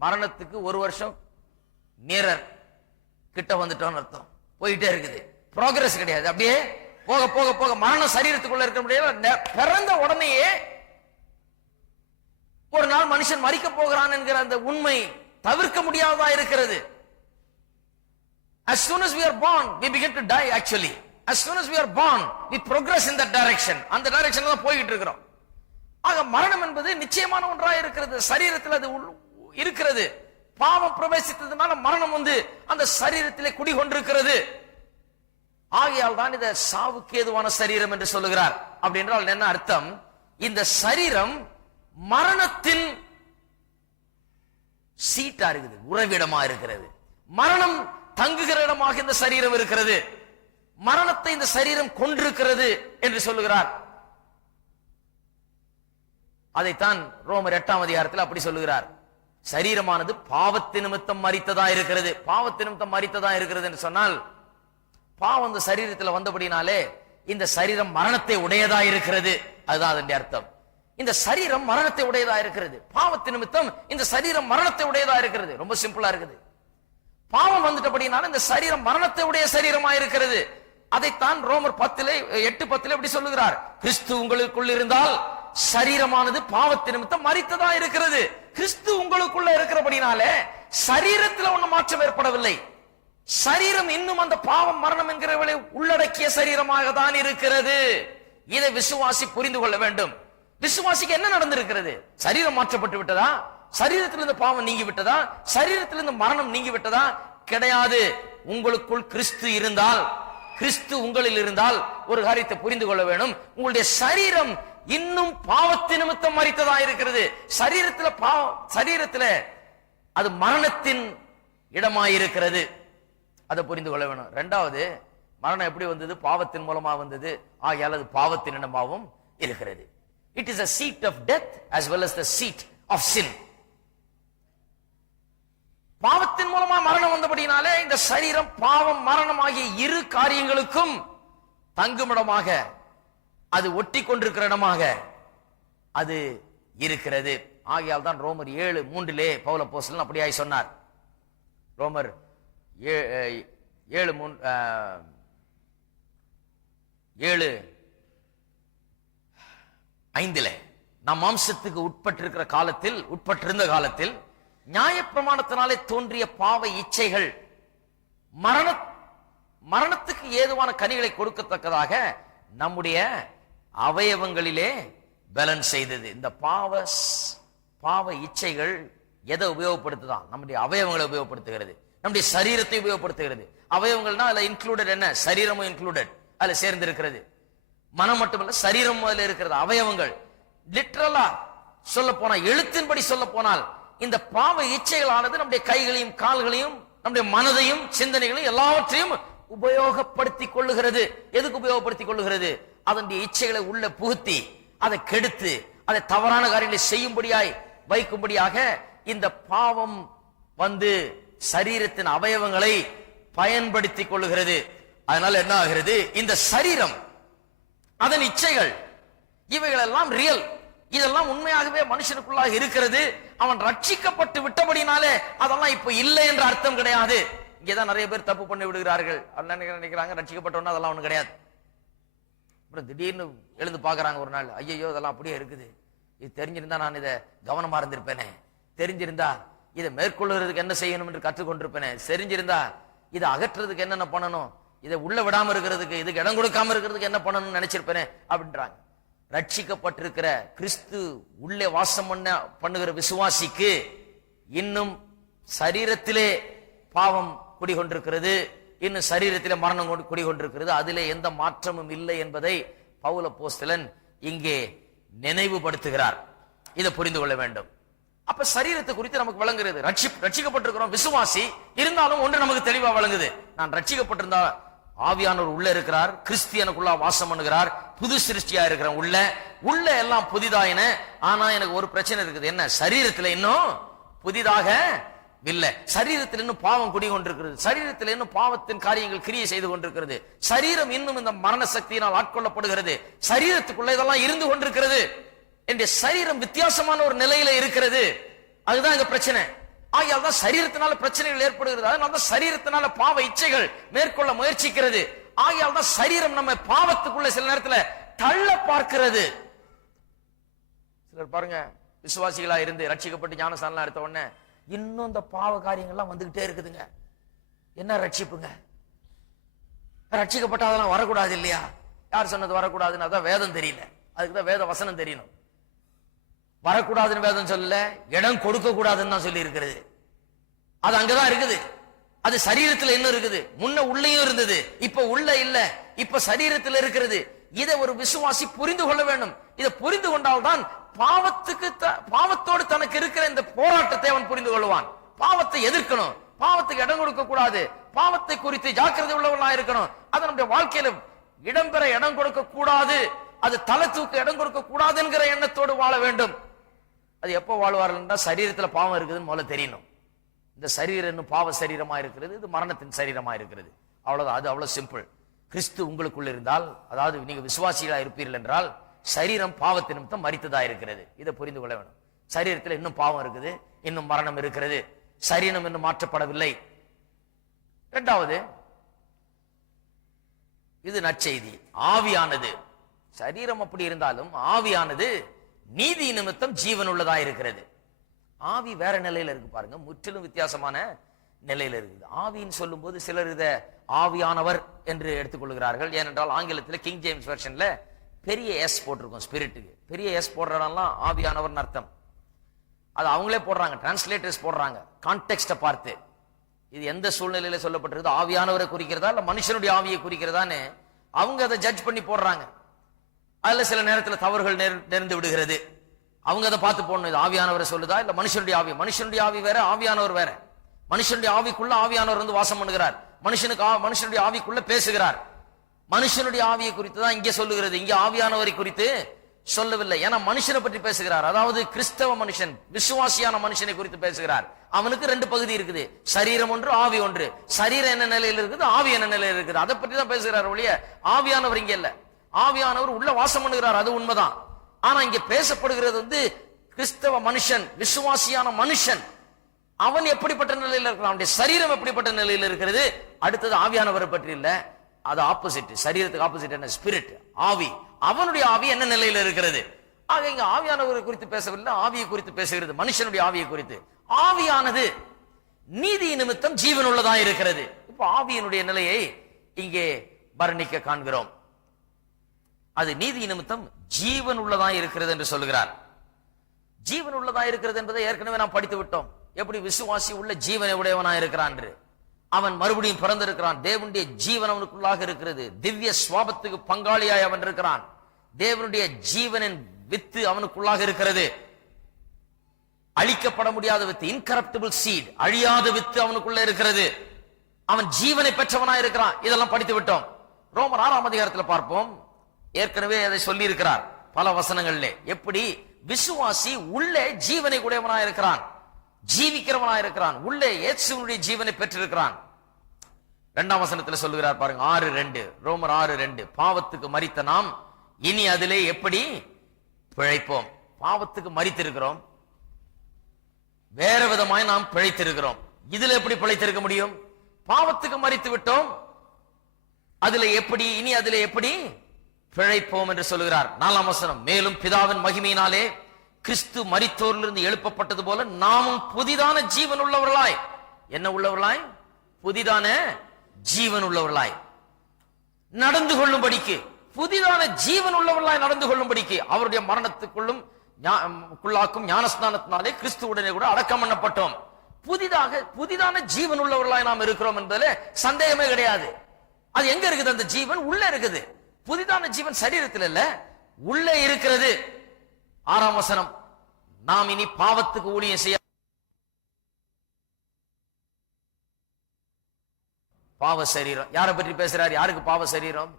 மரணத்துக்கு ஒரு வருஷம் நியரர் கிட்ட வந்துட்டோம்னு அர்த்தம். போயிட்டே இருக்குது, ப்ரோக்ரஸ் கிடையாது. அப்படியே போக போக போக மரணம் சரீரத்துக்குள்ள இருக்க முடியாது. பிறந்த உடனேயே ஒரு நாள் மனுஷன் மரிக்க போகிறான் என்கிற அந்த உண்மை தவிர்க்க முடியாததா இருக்கிறது. As soon as we are born, we begin to die actually. As soon as we are born, we progress in that direction. அந்த டைரக்ஷன்ல தான் போயிட்டு இருக்கிறோம். ஆக மரணம் என்பது நிச்சயமான ஒன்றா இருக்கிறது. சரீரத்தில் அது இருக்கிறது. பாவம் பிரவேசித்ததுனால மரணம் வந்து அந்த சரீரத்திலே குடிகொண்டிருக்கிறது. ஆகையால் தான் இதை சாவுக்கு ஏதுவான சரீரம் என்று சொல்லுகிறார். அப்படி என்றால் என்ன அர்த்தம்? இந்த சரீரம் மரணத்தின் சீட்டா இருக்குது, உறவிடமா இருக்கிறது. மரணம் தங்குகிற இடமாக இந்த சரீரம் இருக்கிறது. மரணத்தை இந்த சரீரம் கொண்டிருக்கிறது என்று சொல்லுகிறார். அதைத்தான் ரோமர் 8ஆம் அதிகாரத்தில் அப்படி சொல்லுகிறார். சரீரமானது பாவத்தின் நிமித்தம் மரித்ததா இருக்கிறது. பாவத்தின் நிமித்தம் மரித்ததா இருக்கிறது என்று சொன்னால், பாவம் இந்த சரீரத்தில் வந்தபடினாலே இந்த சரீரம் மரணத்தை உடையதா இருக்கிறது. அதுதான் அதன் அர்த்தம். இந்த சரீரம் மரணத்தை உடையதா இருக்கிறது. பாவத்தின் நிமித்தம் இந்த சரீரம் மரணத்தை உடையதா இருக்கிறது. ரொம்ப சிம்பிளா இருக்குது. பாவம் வந்துட்டபடினால இந்த சரீரம் மரணத்தை உடைய சரீரமா இருக்கிறது. அதைத்தான் ரோமர் 8:10 எப்படி சொல்லுகிறார்? கிறிஸ்து உங்களுக்குள் இருந்தால் சரீரமானது பாவத்தின் நிமித்தம் மரித்ததா இருக்கிறது. கிறிஸ்து உங்களுக்குள்ள இருக்கிறபடினாலே சரீரத்தில் ஒன்னும் மாற்றம் ஏற்படவில்லை. சரீரம் இன்னும் அந்த பாவம் மரணம் என்கிறவளை உள்ளடக்கிய சரீரமாக தான் இருக்கிறது. இதை விசுவாசி புரிந்து கொள்ள வேண்டும். விசுவாசிக்கு என்ன நடந்திருக்கிறது? சரீரம் மாற்றப்பட்டு விட்டதா? சரீரத்திலிருந்து பாவம் நீங்கி விட்டதா? சரீரத்திலிருந்து மரணம் நீங்கி விட்டதா? கிடையாது. உங்களுக்குள் கிறிஸ்து இருந்தால், கிறிஸ்து உங்களில் இருந்தால் ஒரு காரியத்தை புரிந்து கொள்ள வேண்டும். உங்களுடைய சரீரம் இன்னும் பாவத்தின் நிமித்தம் மரித்ததா இருக்கிறது. சரீரத்தில் அது மரணத்தின் இடமாயிருக்கிறது. அதை புரிந்து கொள்ள வேணும். இரண்டாவது, மரணம் எப்படி வந்தது? பாவத்தின் மூலமா வந்தது. ஆகையால் அது பாவத்தின் இடமாகவும் இருக்கிறது. It is a seat of death as well as the seat of sin. பாவத்தின் மூலமா மரணம் வந்தபடினாலே இந்த சரீரம் பாவம் மரணம் ஆகிய இரு காரியங்களுக்கும் தங்குமிடமாக, அது ஒட்டி கொண்டிருக்கிற இடமாக அது இருக்கிறது. ஆகையால் தான் ரோமர் 7:3 பவுல் அப்போஸ்தலன் அப்படியாய் சொன்னார். ரோமர் 7:5 நாம் மாம்சத்துக்கு உட்பட்டிருந்த காலத்தில் நியாயப்பிரமாணத்தினாலே தோன்றிய பாவ இச்சைகள் மரணத்துக்கு ஏதுவான கனிகளை கொடுக்கத்தக்கதாக நம்முடைய அவயவங்களிலே பலன் செய்தது. இந்த பாவ இச்சைகள் எதை உபயோகப்படுத்துதான்? நம்முடைய அவயவங்களை உபயோகப்படுத்துகிறது, நம்முடைய சரீரத்தை உபயோகப்படுத்துகிறது. அவயவங்கள்னா அதுல இன்க்ளூடட் என்ன? சரீரமும் இன்க்ளூடட், அதுல சேர்ந்து இருக்கிறது. மனம் மட்டுமல்ல, சரீரம் முதல்ல இருக்கிறது. அவயவங்கள் லிட்டரலா சொல்ல போனால், எழுத்தின்படி சொல்ல போனால், இந்த பாவ இச்சைகளானது நம்முடைய கைகளையும் கால்களையும் நம்முடைய மனதையும் சிந்தனைகளையும் எல்லாவற்றையும் உபயோகப்படுத்திக் கொள்ளுகிறது. எதுக்கு உபயோகப்படுத்திக் கொள்ளுகிறது? அதனுடைய இச்சைகளை உள்ள புகுத்தி அதை கெடுத்து அதை தவறான காரியங்களை செய்யும்படியாய் வைக்கும்படியாக இந்த பாவம் வந்து சரீரத்தின் அவயவங்களை பயன்படுத்திக் கொள்ளுகிறது. அதனால என்ன ஆகிறது? இந்த சரீரம், அதன் இச்சைகள், இவைகள் எல்லாம் ரியல், இதெல்லாம் உண்மையாகவே மனுஷனுக்குள்ளாக இருக்கிறது. அவன் ரட்சிக்கப்பட்டு விட்டபடினாலே அதெல்லாம் இப்ப இல்லை என்ற அர்த்தம் கிடையாது. இங்கேதான் நிறைய பேர் தப்பு பண்ணி விடுகிறார்கள். நினைக்கிறாங்க ரட்சிக்கப்பட்டோன்னா அதெல்லாம் ஒண்ணு கிடையாது. அப்புறம் திடீர்னு எழுந்து பாக்குறாங்க ஒரு நாள், ஐயோ இதெல்லாம் அப்படியே இருக்குது, இது தெரிஞ்சிருந்தா நான் இதை கவனமா இருந்திருப்பேனே, தெரிஞ்சிருந்தா இதை மேற்கொள்ளுறதுக்கு என்ன செய்யணும் என்று கற்றுக்கொண்டிருப்பேனே, தெரிஞ்சிருந்தா இதை அகற்றுறதுக்கு என்னென்ன பண்ணணும், இதை உள்ள விடாம இருக்கிறதுக்கு, இதுக்கு இடம் கொடுக்காம இருக்கிறதுக்கு என்ன பண்ணணும்னு நினைச்சிருப்பேனே அப்படின்றாங்க. ரட்சிக்கப்பட்டிருக்கிற கிறிஸ்து உள்ளே வாசம் பண்ணுகிற விசுவாசிக்கு இன்னும் சரீரத்திலே பாவம் குடிகொண்டிருக்கிறது, இன்னும் சரீரத்திலே மரணம் குடிகொண்டிருக்கிறது. அதிலே எந்த மாற்றமும் இல்லை என்பதை பவுல் அப்போஸ்தலன் இங்கே நினைவுபடுத்துகிறார். இதை புரிந்து கொள்ள வேண்டும். அப்ப சரீரத்தை குறித்து நமக்கு விளங்குகிறது. ரட்சிக்கப்பட்டிருக்கிறோம், விசுவாசி இருந்தாலும் ஒன்று நமக்கு தெளிவா விளங்குது. நான் ரட்சிக்கப்பட்டிருந்தா ஆவியானவர் உள்ள இருக்கிறார், கிறிஸ்தியனுக்குள்ள வாசம் பண்ணுகிறார், புது சிருஷ்டியா இருக்கிறேன், உள்ள எல்லாம் புதிதாயின. ஆனா எனக்கு ஒரு பிரச்சனை இருக்குது. என்ன? சரீரத்துல இன்னும் புதிதாக இல்ல. சரீரத்தில் இன்னும் பாவம் குடிகொண்டிருக்கிறது. சரீரத்தில் இன்னும் பாவத்தின் காரியங்கள் கிரியை செய்து கொண்டிருக்கிறது. சரீரம் இன்னும் இந்த மரண சக்தியினால் ஆட்கொள்ளப்படுகிறது. சரீரத்துக்குள்ள இதெல்லாம் இருந்து கொண்டிருக்கிறது. என்ற சரீரம் வித்தியாசமான ஒரு நிலையில இருக்கிறது. அதுதான் இங்க பிரச்சனை. ஆகையால் தான் சரீரத்தினால பிரச்சனைகள் ஏற்படுகிறது. அதனால தான் சரீரத்தினால பாவ இச்சைகள் மேற்கொள்ள முயற்சிக்கிறது. ஆகையால் தான் சரீரம் நம்ம பாவத்துக்குள்ள சில நேரத்துல தள்ள பார்க்கிறது. சிலர் பாருங்க, விசுவாசிகளா இருந்து ரட்சிக்கப்பட்டு ஞானஸ்நானம் எடுத்த உடனே இன்னும் இந்த பாவ காரியங்கள்லாம் வந்துகிட்டே இருக்குதுங்க. என்ன ரட்சிப்புங்க? ரட்சிக்கப்பட்ட அதெல்லாம் வரக்கூடாது இல்லையா? யார் சொன்னது வரக்கூடாதுன்னு? அதான் வேதம் தெரியல, அதுக்குதான் வேத வசனம் தெரியணும். வரக்கூடாதுன்னு வேதம் சொல்லல, இடம் கொடுக்க கூடாதுன்னு தான் சொல்லி இருக்கிறது. அது அங்கதான் இருக்குது. அது சரீரத்துல இன்னும் இருக்குது. முன்ன உள்ளேயும் இருந்தது, இப்ப உள்ள இல்ல, இப்ப சரீரத்தில் இருக்கிறது. இதை ஒரு விசுவாசி புரிந்து கொள்ள வேண்டும். இதை புரிந்து கொண்டால்தான் பாவத்தோடு தனக்கு இருக்கிற இந்த போராட்டத்தை அவன் புரிந்து கொள்வான். பாவத்தை எதிர்க்கணும், பாவத்துக்கு இடம் கொடுக்க கூடாது, பாவத்தை குறித்து ஜாக்கிரதை உள்ளவர்களா இருக்கணும். அது நம்முடைய வாழ்க்கையில இடம்பெற இடம் கொடுக்க கூடாது, அது தலை தூக்க இடம் கொடுக்க கூடாது என்கிற எண்ணத்தோடு வாழ வேண்டும். அது எப்ப வாழ்வார்கள்? சரீரத்துல பாவம் இருக்குதுன்னு முதல்ல தெரியணும். இந்த சரீரம் இன்னும் பாவ சரீரமா இருக்கிறது, இது மரணத்தின் சரீரமா இருக்கிறது. அவ்வளவுதான். அது அவ்வளவு சிம்பிள். கிறிஸ்து உங்களுக்குள்ள இருந்தால், அதாவது நீங்க விசுவாசிகளா இருப்பீர்கள் என்றால், சரீரம் பாவத்தின் நிமித்தம் மரித்ததா இருக்கிறது. இதை புரிந்து கொள்ள வேண்டும். சரீரத்தில் இன்னும் பாவம் இருக்குது, இன்னும் மரணம் இருக்கிறது, சரீரம் இன்னும் மாற்றப்படவில்லை. இரண்டாவது, இது நற்செய்தி. ஆவியானது, சரீரம் அப்படி இருந்தாலும் ஆவியானது நீதி நிமித்தம் ஜீவன் உள்ளதா இருக்கிறது. ஆவி வேற நிலையில இருக்கு பாருங்க, முற்றிலும் வித்தியாசமான நிலையில இருக்குது. ஆவின்னு சொல்லும் போது சிலர் இதை ஆவியானவர் என்று எடுத்துக்கொள்கிறார்கள். ஏனென்றால் ஆங்கிலத்தில் கிங் ஜேம்ஸ் வெர்ஷன்ல பெரிய எஸ் போட்டிருக்கும் ஸ்பிரிட்டுக்கு. பெரிய எஸ் போடுறதெல்லாம் ஆவியானவர் அர்த்தம். அது அவங்களே போடுறாங்க, டிரான்ஸ்லேட்டர்ஸ் போடுறாங்க, கான்டெக்ஸ்ட பார்த்து. இது எந்த சூழ்நிலையில சொல்லப்பட்டிருக்கு, ஆவியானவரை குறிக்கிறதா இல்ல மனுஷனுடைய ஆவியை குறிக்கிறதான்னு அவங்க அதை ஜட்ஜ் பண்ணி போடுறாங்க. அதுல சில நேரத்தில் தவறுகள் நேர்ந்து விடுகிறது. அவங்க அதை பார்த்து போடணும், இது ஆவியானவரை சொல்லுதா இல்ல மனுஷனுடைய ஆவி. மனுஷனுடைய ஆவி வேற, ஆவியானவர் வேற. மனுஷனுடைய ஆவிக்குள்ள ஆவியானவர் வந்து வாசம் பண்ணுகிறார், மனுஷனுடைய ஆவிக்குள்ள பேசுகிறார். மனுஷனுடைய ஆவியை குறித்து தான் இங்கே சொல்லுகிறது, இங்கே ஆவியானவரை குறித்து சொல்லவில்லை. ஏன்னா மனுஷனை பற்றி பேசுகிறார், அதாவது கிறிஸ்தவ மனுஷன், விசுவாசியான மனுஷனை குறித்து பேசுகிறார். அவனுக்கு ரெண்டு பகுதி இருக்குது, சரீரம் ஒன்று, ஆவி ஒன்று. சரீரம் என்ன நிலையில் இருக்குது, ஆவி என்ன நிலையில் இருக்குது, அதை பற்றி தான் பேசுகிறார் ஒழிய ஆவியானவர் இங்க இல்ல. ஆவியானவர் உள்ள வாசம் பண்ணுகிறார், அது உண்மைதான். ஆனா இங்க பேசப்படுகிறது வந்து கிறிஸ்தவ மனுஷன், விசுவாசியான மனுஷன். அவன் எப்படிப்பட்ட நிலையில் இருக்கிறான், அவனுடைய சரீரம் எப்படிப்பட்ட நிலையில் இருக்கிறது. அடுத்தது ஆவியானவரை பற்றி இல்ல, அது ஆப்போசிட். சரீரத்துக்கு ஆப்போசிட் என்ன? ஸ்பிரிட், ஆவி. அவனுடைய ஆவி என்ன நிலையில் இருக்கிறது. ஆக இங்க ஆவியானவரை குறித்து பேசவில்லை, ஆவியை குறித்து பேசுகிறது, மனுஷனுடைய ஆவியை குறித்து. ஆவியானது நீதி நிமித்தம் ஜீவன் உள்ளதா இருக்கிறது. இப்ப ஆவியினுடைய நிலையை இங்கே வர்ணிக்க காண்கிறோம். அது நீதி நிமித்தம் ஜீவன் உள்ளதா இருக்கிறது என்று சொல்லுகிறார். ஜீவன் உள்ளதா இருக்கிறது என்பதை ஏற்கனவே நாம் படித்து விட்டோம். எப்படி விசுவாசி உள்ள ஜீவனை உடையவனா இருக்கிறான் என்று. அவன் மறுபடியும் பிறந்திருக்கிறான், தேவனுடைய ஜீவன் அவனுக்குள்ளாக இருக்கிறது, திவ்ய சுவாபத்துக்கு பங்காளியாய் அவன் இருக்கிறான். தேவனுடைய ஜீவனின் வித்து அவனுக்குள்ளாக இருக்கிறது, அழிக்கப்பட முடியாத வித்து, இன்கரப்டபிள் சீட், அழியாத வித்து அவனுக்குள்ள இருக்கிறது. அவன் ஜீவனை பெற்றவனாய் இருக்கிறான். இதெல்லாம் படித்து விட்டோம். ரோமர் 6ஆம் அதிகாரத்தில் பார்ப்போம். ஏற்கனவே அதை சொல்லி இருக்கிறார் பல வசனங்களிலே. எப்படி விசுவாசி உள்ளே ஜீவனை உடையவனாய் இருக்கிறான், ஜீவிக்கிறவனாய் இருக்கிறான், உள்ளே இயேசுவினுடைய ஜீவனை பெற்றிருக்கிறான். 2ஆம் வசனத்தில் சொல்லுகிறார் பாருங்க, 6:2, ரோமர் 6:2. பாவத்துக்கு மரித்த நாம் இனி அதிலே எப்படி பிழைப்போம். பாவத்துக்கு மரித்திருக்கிறோம், வேற விதமாய் நாம் பிழைத்திருக்கிறோம். இதுல எப்படி பிழைத்திருக்க முடியும்? பாவத்துக்கு மரித்து விட்டோம், அதுல எப்படி, இனி அதுல எப்படி பிழைப்போம் என்று சொல்லுகிறார். 4ஆம் வசனம், மேலும் பிதாவின் மகிமையினாலே கிறிஸ்து மரித்தோரிலிருந்து எழுப்பப்பட்டது போல நாமும் புதிதான ஜீவன் உள்ளவர்களாய், என்ன உள்ளவர்களாய்? புதிதான ஜீவன் உள்ளவர்களாய் நடந்து கொள்ளும்படிக்கு, புதிதான ஜீவன் உள்ளவர்களாய் நடந்து கொள்ளும்படிக்கு அவருடைய மரணத்துக்குள்ளாக்கும் ஞானஸ்நானத்தினாலே கிறிஸ்துவுடனே கூட அடக்கம் பண்ணப்பட்டோம். புதிதான ஜீவன் உள்ளவர்களாய் நாம் இருக்கிறோம் என்பதில் சந்தேகமே கிடையாது. அது எங்க இருக்குது? அந்த ஜீவன் உள்ள இருக்குது. புதிதான ஜீவன் சரீரத்தில் இல்ல, உள்ளே இருக்கிறது. 6ஆம் வசனம், நாம் இனி பாவத்துக்கு ஊழியம் செய்ய. பாவ சரீரம் யாரை பற்றி பேசுறார்? யாருக்கு பாவ சரீரம்?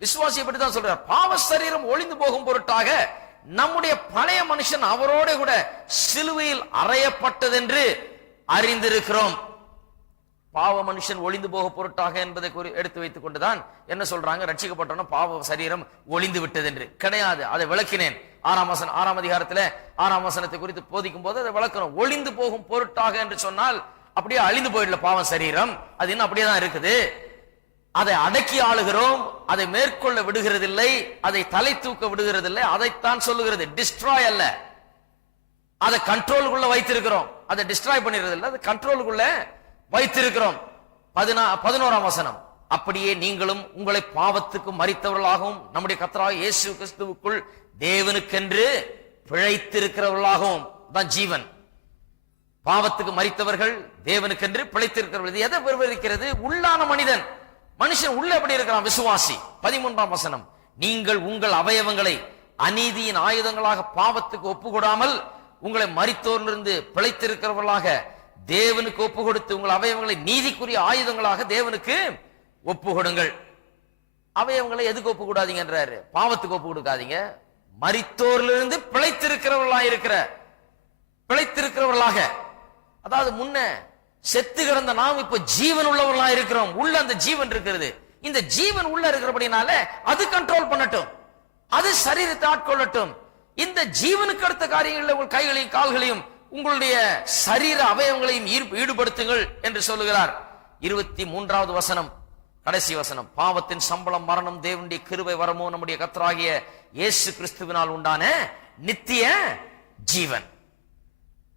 விசுவாசியை பற்றி தான் சொல்றார். பாவ சரீரம் ஒளிந்து போகும் பொருட்டாக நம்முடைய பழைய மனுஷன் அவரோட கூட சிலுவையில் அறையப்பட்டதென்று அறிந்திருக்கிறோம். பாவ மனுஷன் ஒளிந்து போக பொருட்டாக என்பதை எடுத்து வைத்துக் கொண்டுதான் என்ன சொல்றாங்க? ரட்சிக்கப்பட்டோம்னா பாவ சரீரம் ஒளிந்து விட்டது என்று கிடையாது. அதை விளக்கினேன். 6ஆம் அதிகாரத்துல 6ஆம் வசனத்தை குறித்து போதிக்கும் போது அதை விளக்கணும். ஒளிந்து போகும் பொருட்டாக என்று சொன்னால் அப்படியே அழிந்து போயிடல பாவ சரீரம், அது இன்னும் அப்படியே தான் இருக்குது. அதை அடக்கி ஆளுகிறோம், அதை மேற்கொள்ள விடுகிறதில்லை, அதை தலை தூக்க விடுகிறதில்லை. அதைத்தான் சொல்லுகிறது, டிஸ்ட்ராய் அல்ல. அதை கண்ட்ரோலுக்குள்ள வைத்திருக்கிறோம். அதை டிஸ்ட்ராய் பண்ணிடுறது இல்லை, அதை கண்ட்ரோலுக்குள்ள வைத்திருக்கிறோம். 11ஆம் வசனம், அப்படியே நீங்களும் உங்களை பாவத்துக்கு மரித்தவர்களாகவும் நம்முடைய கர்த்தராகிய இயேசு கிறிஸ்துவுக்குள் தேவனுக்கென்று பிழைத்திருக்கிறவர்களாகவும் தான் ஜீவன். பாவத்துக்கு மரித்தவர்கள், தேவனுக்கென்று பிழைத்திருக்கிறவர்கள். எதை விவரிக்கிறது? உள்ளான மனுஷன் உள்ள எப்படி இருக்கிறான்? விசுவாசி. 13ஆம் வசனம், நீங்கள் உங்கள் அவயவங்களை அநீதியின் ஆயுதங்களாக பாவத்துக்கு ஒப்புக்கொடாமல் உங்களை மரித்தோரிலிருந்து பிழைத்திருக்கிறவர்களாக தேவனுக்கு ஒப்பு கொடுத்து உங்கள் அவயவங்களை நீதிக்குரிய ஆயுதங்களாக தேவனுக்கு ஒப்பு கொடுங்கள். அவயவங்களை எதுக்கு ஒப்பு கூடாதீங்கன்றாரு? பாவத்துக்கு ஒப்பு கொடுக்காதீங்க. மரித்தோரிலிருந்து பிழைத்திருக்கிறவர்களாக, அதாவது முன்ன செத்து கிடந்த நாம் இப்ப ஜீவன் உள்ளவர்களா இருக்கிறோம். உள்ள அந்த ஜீவன் இருக்கிறது. இந்த ஜீவன் உள்ள இருக்கிறபடினால அது கண்ட்ரோல் பண்ணட்டும், அது சரீரத்தை ஆட்கொள்ளட்டும். இந்த ஜீவனுக்கு அடுத்த காரியங்களில் உங்கள் கைகளையும் கால்களையும் உங்களுடைய சரீர அவயவங்களையும் ஈடுபடுத்துங்கள் என்று சொல்லுகிறார். 23வது வசனம், கடைசி வசனம், பாவத்தின் சம்பளம் மரணம், தேவனுடைய கிருபை வரமோ நம்முடைய கர்த்தராகிய இயேசு கிறிஸ்துவினால் உண்டான நித்திய ஜீவன்.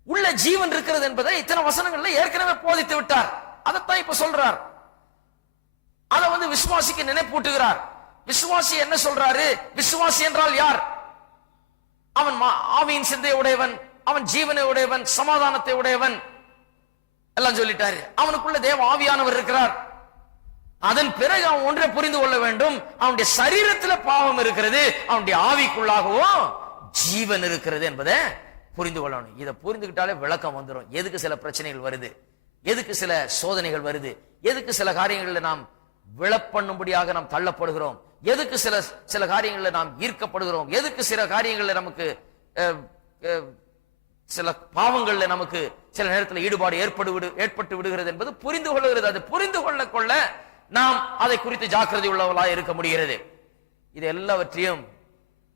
உள்ள ஜீவன் இருக்கிறது என்பதை இத்தனை வசனங்கள்ல ஏற்கனவே போதித்து விட்டார். அதைத்தான் இப்ப சொல்றார். அதை விசுவாசிக்கு நினைப்பூட்டுகிறார். விசுவாசி என்ன சொல்றாரு? விசுவாசி என்றால் யார்? அவன் ஆவியின் சிந்தை உடையவன், அவன் ஜீவனை உடையவன், சமாதானத்தை உடையவன் எல்லாம் சொல்லிட்டாரு. அவனுக்குள்ள தேவ ஆவியானவர் இருக்கிறார். அதன் பிறகு அவன் ஒன்றை புரிந்து கொள்ள வேண்டும், அவனுடைய சரீரத்தில் பாவம் இருக்கிறது, அவனுடைய ஆவிக்குள்ளாகவோ ஜீவன் இருக்கிறது என்பதை புரிந்து கொள்ளணும். இதை புரிந்துகிட்டாலே விளக்கம் வந்துடும். எதுக்கு சில பிரச்சனைகள் வருது, எதுக்கு சில சோதனைகள் வருது, எதுக்கு சில காரியங்களில் நாம் விழப்பண்ணும்படியாக நாம் தள்ளப்படுகிறோம், எதுக்கு சில காரியங்களில் நாம் ஈர்க்கப்படுகிறோம், எதுக்கு சில காரியங்களில் நமக்கு சில பாவங்கள்ல நமக்கு சில நேரத்தில் ஈடுபாடு ஏற்பட்டு விடுகிறது என்பது புரிந்து கொள்ளுகிறது. அது புரிந்து கொள்ள நாம் அதை குறித்து ஜாக்கிரதை உள்ளவர்களாக இருக்க முடிகிறது. இது எல்லாவற்றையும்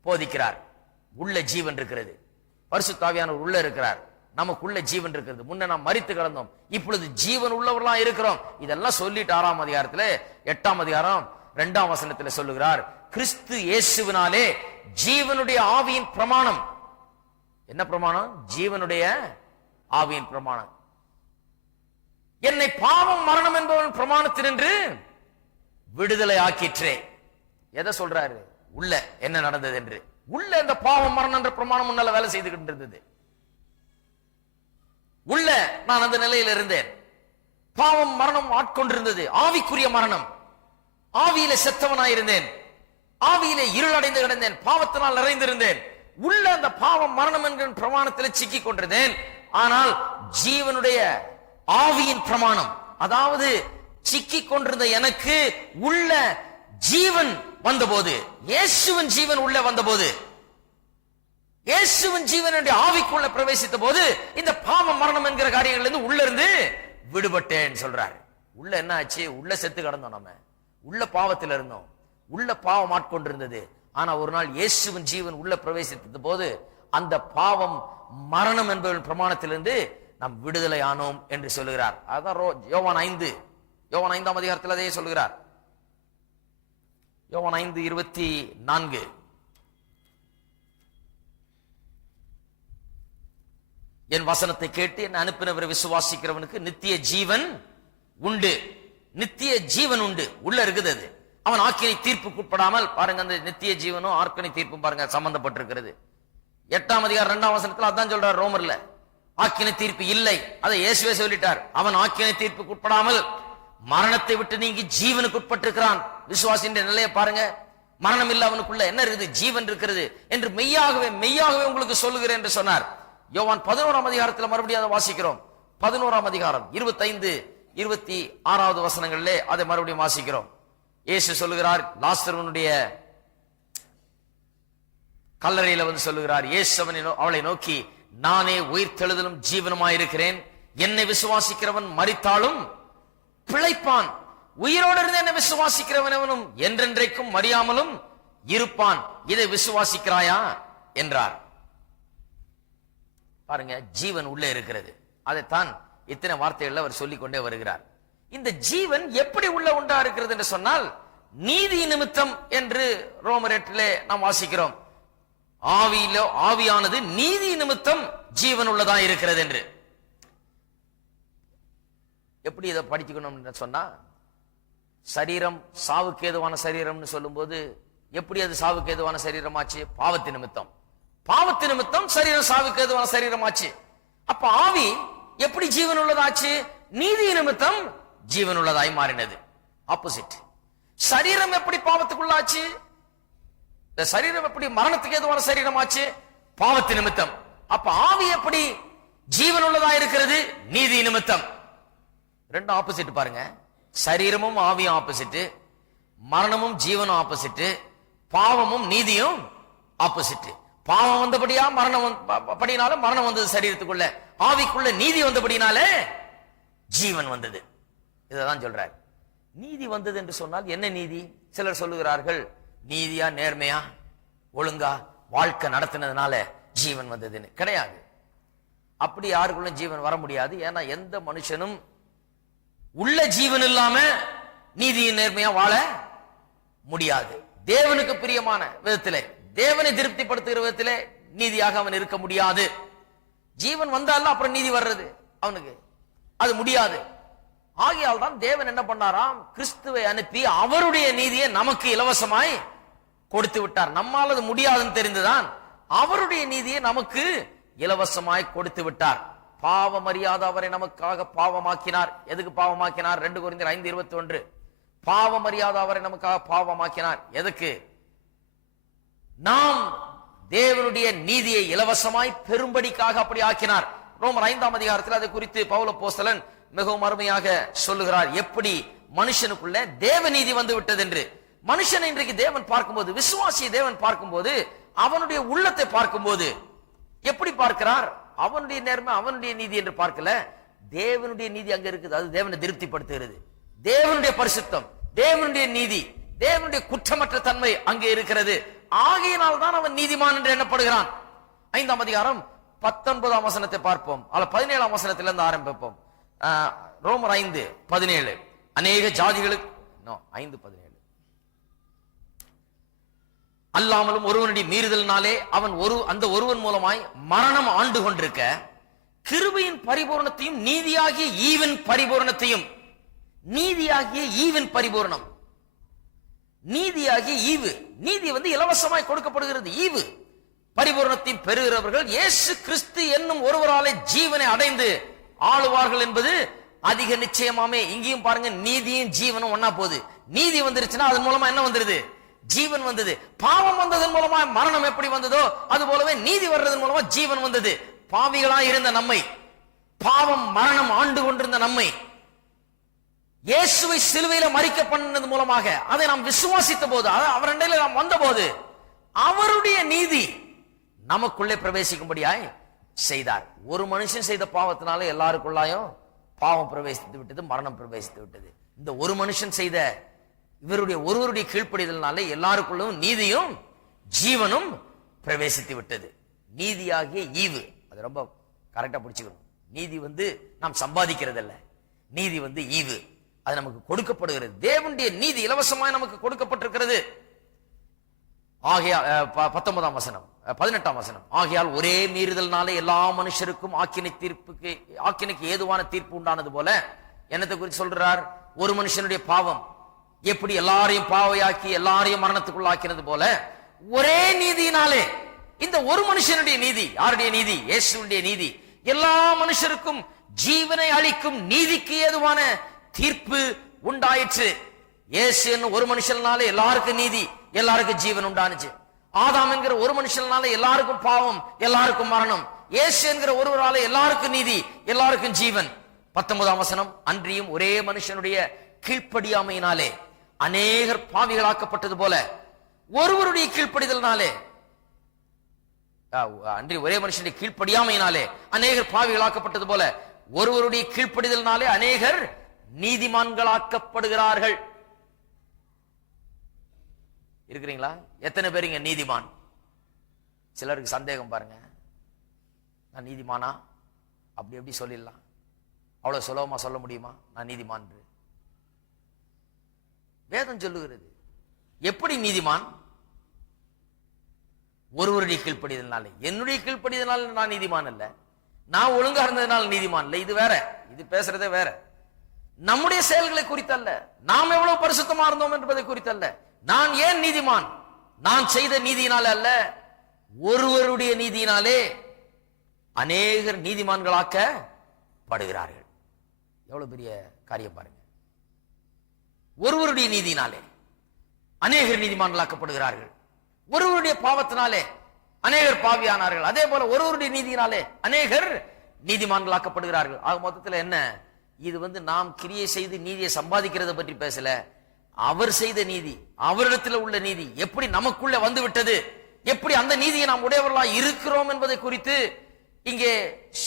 போதிக்கிறார். உள்ள ஜீவன் இருக்கிறது, பரிசுத்த ஆவியானவர் உள்ள இருக்கிறார், நமக்குள்ள ஜீவன் இருக்கிறது. முன்ன நாம் மரித்து கிடந்தோம், இப்பொழுது ஜீவன் உள்ளவர்களா இருக்கிறோம். இதெல்லாம் சொல்லிட்டு 6ஆம் அதிகாரத்துல 8ஆம் அதிகாரம் 2ஆம் வசனத்துல சொல்லுகிறார், கிறிஸ்து இயேசுவினாலே ஜீவனுடைய ஆவியின் பிரமாணம். என்ன பிரமாணம்? ஜீவனுடைய ஆவியின் பிரமாணம். என்னை பாவம் மரணம் என்பவன் பிரமாணத்தினின்று விடுதலை ஆக்கிற்றே. எதை சொல்றாரு? உள்ள என்ன நடந்தது என்று. உள்ள இந்த பாவம் மரணம் என்ற பிரமாணம் முன்னால வேலை செய்துகிட்டு இருந்தது. உள்ள நான் அந்த நிலையில் இருந்தேன். பாவம் மரணம் ஆட்கொண்டிருந்தது, ஆவிக்குரிய மரணம். ஆவியில செத்தவனாயிருந்தேன், ஆவியில இருளடைந்து கிடந்தேன், பாவத்தினால் நிறைந்திருந்தேன். உள்ள அந்த பாவம் மரணம் என்கிற பிரமாணத்தில் சிக்கி கொண்டிருந்தேன். ஆனால் ஜீவனுடைய ஆவியின் பிரமாணம், அதாவது சிக்கி கொண்டிருந்த எனக்கு உள்ள ஜீவன் வந்தபோது, இயேசுவின் ஜீவன் உள்ள வந்தபோது, இயேசுவின் ஜீவனுடைய ஆவிக்குள்ள பிரவேசித்த போது இந்த பாவம் மரணம் என்கிற காரியங்கள்ல இருந்து உள்ள இருந்து விடுபட்டேன் சொல்றாரு. உள்ள என்ன ஆச்சு? உள்ள செத்து கிடந்தோம், நம்ம உள்ள பாவத்தில் இருந்தோம், உள்ள பாவம் ஆட்கொண்டிருந்தது. ஆனா ஒரு நாள் இயேசுவின் ஜீவன் உள்ள பிரவேசித்த போது அந்த பாவம் மரணம் என்பவன் பிரமாணத்திலிருந்து நாம் விடுதலை ஆனோம் என்று சொல்லுகிறார். அதான் யோவான் 5ஆம் அதிகாரத்தில் அதையே சொல்லுகிறார். யோவான் 5:24, என் வசனத்தை கேட்டு என்னை அனுப்பினவரை விசுவாசிக்கிறவனுக்கு நித்திய ஜீவன் உண்டு. நித்திய ஜீவன் உண்டு, உள்ள இருக்குது. அது அவன் ஆக்கினை தீர்ப்புக்கு உட்படாமல், பாருங்க அந்த நித்திய ஜீவனும் ஆக்கினை தீர்ப்பும் பாருங்க சம்பந்தப்பட்டிருக்கிறது. 8ஆம் அதிகாரம் 2ஆம் வசனத்தில் அதான் சொல்றார். ரோமர்ல ஆக்கினை தீர்ப்பு இல்லை. அதை இயேசுவே சொல்லிட்டார். அவன் ஆக்கினை தீர்ப்புக்கு உட்படாமல் மரணத்தை விட்டு நீங்கி ஜீவனுக்கு உட்பட்டிருக்கிறான். விசுவாசியின் நிலையை பாருங்க. மரணம் இல்ல அவனுக்குள்ள என்ன இருக்குது? ஜீவன் இருக்கிறது என்று மெய்யாகவே மெய்யாகவே உங்களுக்கு சொல்லுகிறேன் என்று சொன்னார். யோவான் 11ஆம் அதிகாரத்தில் மறுபடியும் அதை வாசிக்கிறோம். 11ஆம் அதிகாரம் 25, 26வது வசனங்களிலே அதை மறுபடியும் வாசிக்கிறோம். இயேசு சொல்லுகிறார், லாசருவனுடைய கல்லறையில வந்து சொல்லுகிறார். இயேசு அவளை நோக்கி, நானே உயிர்த்தெழுதலும் ஜீவனுமாயிருக்கிறேன். என்னை விசுவாசிக்கிறவன் மரித்தாலும் பிழைப்பான். உயிரோடு இருந்து என்னை விசுவாசிக்கிறவனவனும் என்றென்றைக்கும் மறியாமலும் இருப்பான். இதை விசுவாசிக்கிறாயா என்றார். பாருங்க, ஜீவன் உள்ளே இருக்கிறது. அதைத்தான் இத்தனை வார்த்தைகள் அவர் சொல்லிக் கொண்டே வருகிறார். இந்த ஜீவன் எப்படி உள்ள உண்டா இருக்கிறது என்று சொன்னால், நீதி நிமித்தம் என்று ரோமர் 8 நாம் வாசிக்கிறோம். ஆவியானது நீதி நிமித்தம் ஜீவன் உள்ளதா இருக்கிறது என்று. எப்படி இதை படிச்சுக்கணும் சொன்னா, சரீரம் சாவுக்கு ஏதுவான சரீரம்னு சொல்லும் போது எப்படி அது சாவுக்கு ஏதுவான சரீரமாச்சு? பாவத்து நிமித்தம். பாவத்து நிமித்தம் சரீரம் சாவுக்கு ஏதுவான சரீரமாச்சு. அப்ப ஆவி எப்படி ஜீவன் உள்ளதாச்சு? நீதி நிமித்தம் ஜீவன் உள்ளதாய் மாறினது. ஆப்போசிட். சரீரம் எப்படி பாவத்துக்குள்ளாச்சு? இந்த சரீரம் எப்படி மரணத்துக்கு ஏதுவான சரீரமாச்சு? பாவத்து நிமித்தம். அப்ப ஆவி எப்படி ஜீவன் உள்ளதா இருக்கிறது? நீதி நிமித்தம். ரெண்டு ஆப்போசிட் பாருங்க. சரீரமும் ஆவியும் ஆப்போசிட், மரணமும் ஜீவனும் ஆப்போசிட், பாவமும் நீதியும் ஆப்போசிட். பாவம் வந்தபடியா படினால மரணம் வந்தது சரீரத்துக்குள்ள, ஆவிக்குள்ள நீதி வந்தபடினாலே ஜீவன் வந்தது. இதான் சொல்றார். நீதி வந்தது என்று சொன்னால் என்ன நீதி? சிலர் சொல்லுகிறார்கள், நீதியா நேர்மையா ஒழுங்கா வாழ்க்கை நடத்தினதுனால ஜீவன் வந்ததுன்னு. கிடையாது. அப்படி யாருக்குள்ள ஜீவன் வர முடியாது. ஏன்னா எந்த மனுஷனும் உள்ள ஜீவன் இல்லாம நீதியின் நேர்மையா வாழ முடியாது. தேவனுக்கு பிரியமான விதத்திலே, தேவனை திருப்திப்படுத்துகிற விதத்திலே நீதியாக அவன் இருக்க முடியாது. ஜீவன் வந்தாலும் அப்புறம் நீதி வர்றது அவனுக்கு அது முடியாது. ஆகையால் தான் தேவன் என்ன பண்ணாராம்? கிறிஸ்துவை அனுப்பி அவருடைய நீதியை நமக்கு இலவசமாய் கொடுத்து விட்டார். நம்மால் அது முடியாதுன்னு தெரிந்துதான் அவருடைய நீதியை நமக்கு இலவசமாய் கொடுத்து விட்டார். பாவம் அறியாத அவரை நமக்காக பாவமாக்கினார். எதுக்கு பாவமாக்கினார்? 2 கொரிந்தியர் 5:21. பாவம் அறியாத அவரை நமக்காக பாவமாக்கினார். எதுக்கு? நாம் தேவனுடைய நீதியை இலவசமாய் பெரும்படிக்காக அப்படி ஆக்கினார். ரோமர் 5ஆம் அதிகாரத்தில் அதை குறித்து பவுல் அப்போஸ்தலன் மிகவும் அருமையாக சொல்லுகிறார். எப்படி மனுஷனுக்குள்ள தேவ நீதி வந்து விட்டது என்று. மனுஷன் இன்றைக்கு தேவன் பார்க்கும்போது, விசுவாசியை தேவன் பார்க்கும்போது, அவனுடைய உள்ளத்தை பார்க்கும்போது எப்படி பார்க்கிறார்? அவனுடைய நேர்மை, அவனுடைய நீதி என்று பார்க்கல. தேவனுடைய நீதி அங்க இருக்குது. அது தேவனை திருப்திப்படுத்துகிறது. தேவனுடைய பரிசுத்தம், தேவனுடைய நீதி, தேவனுடைய குற்றமற்ற தன்மை அங்கே இருக்கிறது. ஆகையினால் தான் அவன் நீதிமான் என்று எண்ணப்படுகிறான். 5ஆம் அதிகாரம் 19ஆம் வசனத்தை பார்ப்போம். 17ஆம் வசனத்திலிருந்து ஆரம்பிப்போம். ரோமர் 5:17. அநேக ஜாதிகளுக்கு 5:17 அல்லாமலும் ஒருவனுடைய மீறுதலினாலே அந்த ஒருவன் மூலமாய் மரணம் ஆண்டு கொண்டிருக்க, கிருபையின் பரிபூரணத்தையும் நீதியாகிய ஈவின் பரிபூரணத்தையும், நீதியாகிய ஈவின் பரிபூரணம், நீதியாகிய ஈவு, நீதி இலவசமாய் கொடுக்கப்படுகிறது. ஈவு பரிபூரணத்தையும் பெறுகிறவர்கள் இயேசு கிறிஸ்து என்னும் ஒருவராலே ஜீவனை அடைந்து ஆளுவார்கள் என்பது அதிக நிச்சயமாமே. இங்கேயும் பாருங்க, நீதியும் ஜீவனும் ஒன்னா போகுது. நீதி வந்துருச்சுன்னா அதன் மூலமா என்ன வந்துருது? ஜீவன் வந்தது. பாவம் வந்ததன் மூலமா மரணம் எப்படி வந்ததோ அது போலவே நீதி வர்றதன் மூலமா ஜீவன் வந்தது. பாவிகளாய் இருந்த நம்மை, பாவம் மரணம் ஆண்டு கொண்டிருந்த நம்மை இயேசுவை சிலுவையில மரிக்க பண்ணது மூலமாக அதை நாம் விசுவாசித்த போது, அவர் நாம் வந்த போது அவருடைய நீதி நமக்குள்ளே பிரவேசிக்கும்படியாய் செய்தார். ஒரு மனுஷன் செய்த பாவத்தினால எல்லாருக்குள்ளாயும் பாவம் பிரவேசித்து விட்டது, மரணம் பிரவேசித்து விட்டது. இந்த ஒரு மனுஷன் செய்த இவருடைய ஒருவருடைய கீழ்ப்படிதல்னால எல்லாருக்குள்ளும் நீதியும் ஜீவனும் பிரவேசித்து விட்டது. நீதியாகிய ஈவு, அது ரொம்ப கரெக்டா பிடிச்சுக்கணும். நீதி நாம் சம்பாதிக்கிறது அல்ல, நீதி ஈவு, அது நமக்கு கொடுக்கப்படுகிறது. தேவனுடைய நீதி இலவசமாய் நமக்கு கொடுக்கப்பட்டிருக்கிறது. ஆகையால் 19ஆம் வசனம் 18ஆம் வசனம், ஆகையால் ஒரே மீறுதல்னாலே எல்லா மனுஷருக்கும் ஆக்கினைக்கு ஏதுவான தீர்ப்பு உண்டானது போல. என்னத்தை குறித்து சொல்றார்? ஒரு மனுஷனுடைய பாவம் எப்படி எல்லாரையும் பாவையாக்கி எல்லாரையும் மரணத்துக்குள்ளாக்கினது போல, ஒரே நீதியினாலே இந்த ஒரு மனுஷனுடைய நீதி, யாருடைய நீதி? இயேசுடைய நீதி. எல்லா மனுஷருக்கும் ஜீவனை அளிக்கும் நீதிக்கு ஏதுவான தீர்ப்பு உண்டாயிற்று. இயேசு ஒரு மனுஷனால எல்லாருக்கும் நீதி, எல்லாருக்கும் ஜீவன் உண்டானுச்சு. ஆதாம் என்கிற ஒரு மனுஷனால எல்லாருக்கும் பாவம், எல்லாருக்கும் மரணம். இயேசு என்கிற ஒருவரால எல்லாருக்கும் நீதி, எல்லாருக்கும் ஜீவன். 19ஆம் வசனம், அன்றியும் ஒரே மனுஷனுடைய கீழ்ப்படியாமையினாலே அநேகர் பாவிகளாக்கப்பட்டது போல ஒருவருடைய கீழ்ப்படிதல்னாலே, அன்றி ஒரே மனுஷனுடைய கீழ்ப்படியாமையினாலே அநேகர் பாவிகளாக்கப்பட்டது போல ஒருவருடைய கீழ்ப்படிதல்னாலே அநேகர் நீதிமான்களாக்கப்படுகிறார்கள். இருக்கிறீங்களா? எத்தனை பேருங்க நீதிமான்? சிலருக்கு சந்தேகம் பாருங்க, நான் நீதிமானா? அப்படி எப்படி சொல்லிடலாம்? அவ்வளவு சுலபமா சொல்ல முடியுமா நான் நீதிமான்? வேதம் சொல்லுகிறது. எப்படி நீதிமான்? ஒருவருடைய கீழ்ப்படிதல்னாலே. என்னுடைய கீழ்ப்படிதல்னால நான் நீதிமான் அல்ல, நான் ஒழுங்கா இருந்ததுனால நீதிமான் இல்ல. இது வேற, இது பேசுறதே வேற. நம்முடைய செயல்களை குறித்தல்ல, நாம் எவ்வளவு பரிசுத்தமா இருந்தோம் என்பதை குறித்தல்ல. நான் ஏன் நீதிமான்? நான் செய்த நீதியினால அல்ல, ஒருவருடைய நீதியினாலே அநேகர் நீதிமான்களாக்கப்படுகிறார்கள். எவ்வளவு பெரிய காரியம் பாருங்க. ஒருவருடைய நீதியினாலே அநேகர் நீதிமான்களாக்கப்படுகிறார்கள். ஒருவருடைய பாவத்தினாலே அநேகர் பாவியானார்கள். அதே போல ஒருவருடைய நீதியினாலே அநேகர் நீதிமான்களாக்கப்படுகிறார்கள். ஆக மொத்தத்தில் என்ன? இது நாம் கிரியை செய்து நீதியை சம்பாதிக்கிறத பற்றி பேசல. அவர் செய்த நீதி, அவரிடத்தில் உள்ள நீதி எப்படி நமக்குள்ள வந்து விட்டது, எப்படி அந்த நீதியை நாம் உடையவர்களா இருக்கிறோம் என்பதை குறித்து இங்கே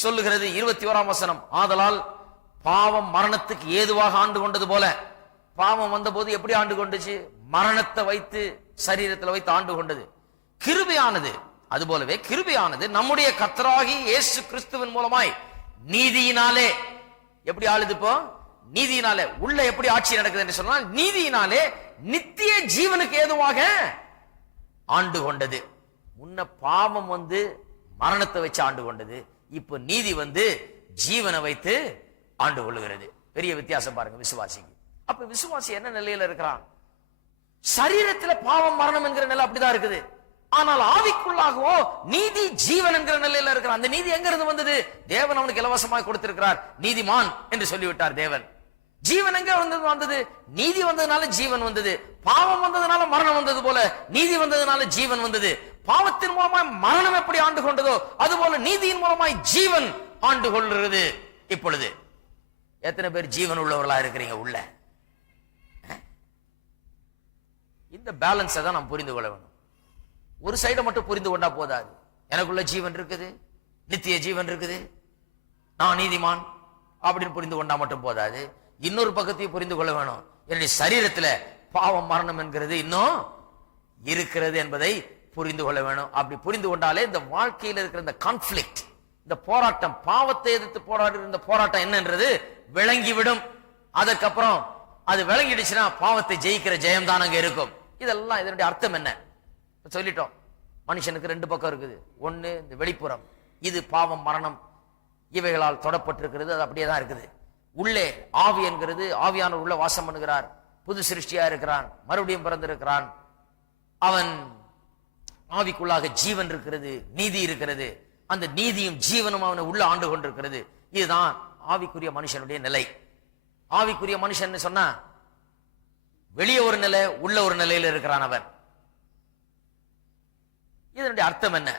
சொல்லுகிறது. 21ஆம் வசனம், ஆதலால் பாவம் மரணத்துக்கு ஏதுவாக ஆண்டு கொண்டது போல. பாவம் வந்த போது எப்படி ஆண்டு கொண்டுச்சு? மரணத்தை வைத்து, சரீரத்தில் வைத்து ஆண்டு கொண்டது. கிருபையானது அதுபோலவே கிருபையானது நம்முடைய கர்த்தராகி இயேசு கிறிஸ்துவின் மூலமாய் நீதியினாலே எப்படி ஆளுது? இப்போ நீதியினாலே உள்ள எப்படி ஆட்சி நடக்குது என்று சொன்னால், நீதியினாலே நித்திய ஜீவனுக்கு ஏதுவாக ஆண்டு கொண்டது. முன்ன பாவம் மரணத்தை வச்சு ஆண்டு கொண்டது, இப்ப நீதி ஜீவனை வைத்து ஆண்டு கொள்ளுகிறது. பெரிய வித்தியாசம் பாருங்க விசுவாசிக்கு. அப்ப விசுவாசி என்ன நிலையில இருக்கிறான்? சரீரத்துல பாவம் மரணம் என்கிற நிலை அப்படிதான் இருக்குது. ஆனால் ஆவிக்குள்ளாகவோ நீதி ஜீவன் என்கிற நிலையில இருக்கிறான். அந்த நீதி எங்க இருந்து வந்தது? தேவன் அவனுக்கு இலவசமாக கொடுத்திருக்கிறார். நீதிமான் என்று சொல்லிவிட்டார் தேவன். ஜீவன் எங்க வந்தது? நீதி வந்ததுனால ஜீவன் வந்தது. பாவம் வந்ததுனால மரணம் வந்தது போல நீதி வந்ததுனால ஜீவன் வந்தது. பாவத்தின் மூலமாய் மரணம் எப்படி ஆண்டு கொண்டதோ அதுபோல நீதியின் மூலமாய் ஜீவன் ஆண்டு கொள்கிறது. இப்பொழுது எத்தனை பேர் ஜீவன் உள்ளவர்களா இருக்கிறீங்க? உள்ள இந்த பேலன்ஸை தான் நாம் புரிந்து கொள்ள வேண்டும். ஒரு சைடை மட்டும் புரிந்து கொண்டா போதாது. எனக்குள்ள ஜீவன் இருக்குது, நித்திய ஜீவன் இருக்குது, நான் நீதிமான் அப்படின்னு புரிந்து கொண்டா மட்டும் போதாது. இன்னொரு பக்கத்தையும் புரிந்து கொள்ள வேணும். என்னுடைய சரீரத்துல பாவம் மரணம் என்கிறது இன்னும் இருக்கிறது என்பதை புரிந்து கொள்ள வேணும். அப்படி புரிந்து கொண்டாலே இந்த வாழ்க்கையில் இருக்கிற இந்த கான்ஃபிளிக்ட், இந்த போராட்டம், பாவத்தை எதிர்த்து போராடுற இந்த போராட்டம் என்னன்றது விளங்கிவிடும். அதுக்கப்புறம் அது விளங்கிடுச்சுன்னா பாவத்தை ஜெயிக்கிற ஜெயம் தான் அங்க இருக்கும். இதெல்லாம் இதனுடைய அர்த்தம் என்ன சொல்லிட்டோம். மனுஷனுக்கு ரெண்டு பக்கம் இருக்குது. ஒன்னு இந்த வெளிப்புறம், இது பாவம் மரணம் இவைகளால் தொடப்பட்டிருக்கிறது, அது அப்படியே தான் இருக்குது. உள்ளே ஆவி என்கிறது, ஆவியானவர் உள்ள வாசம் பண்ணுகிறார், புது சிருஷ்டியா இருக்கிறான், மறுபடியும் பிறந்திருக்கிறான். அவன் ஆவிக்குள்ளாக ஜீவன் இருக்கிறது, நீதி இருக்கிறது. அந்த நீதியும் ஜீவனும் அவனை உள்ள ஆண்டு கொண்டிருக்கிறது. இதுதான் ஆவிக்குரிய மனுஷனுடைய நிலை. ஆவிக்குரிய மனுஷன் சொன்னா வெளியே ஒரு நிலை, உள்ள ஒரு நிலையில் இருக்கிறான் அவன். இதனுடைய அர்த்தம் என்ன?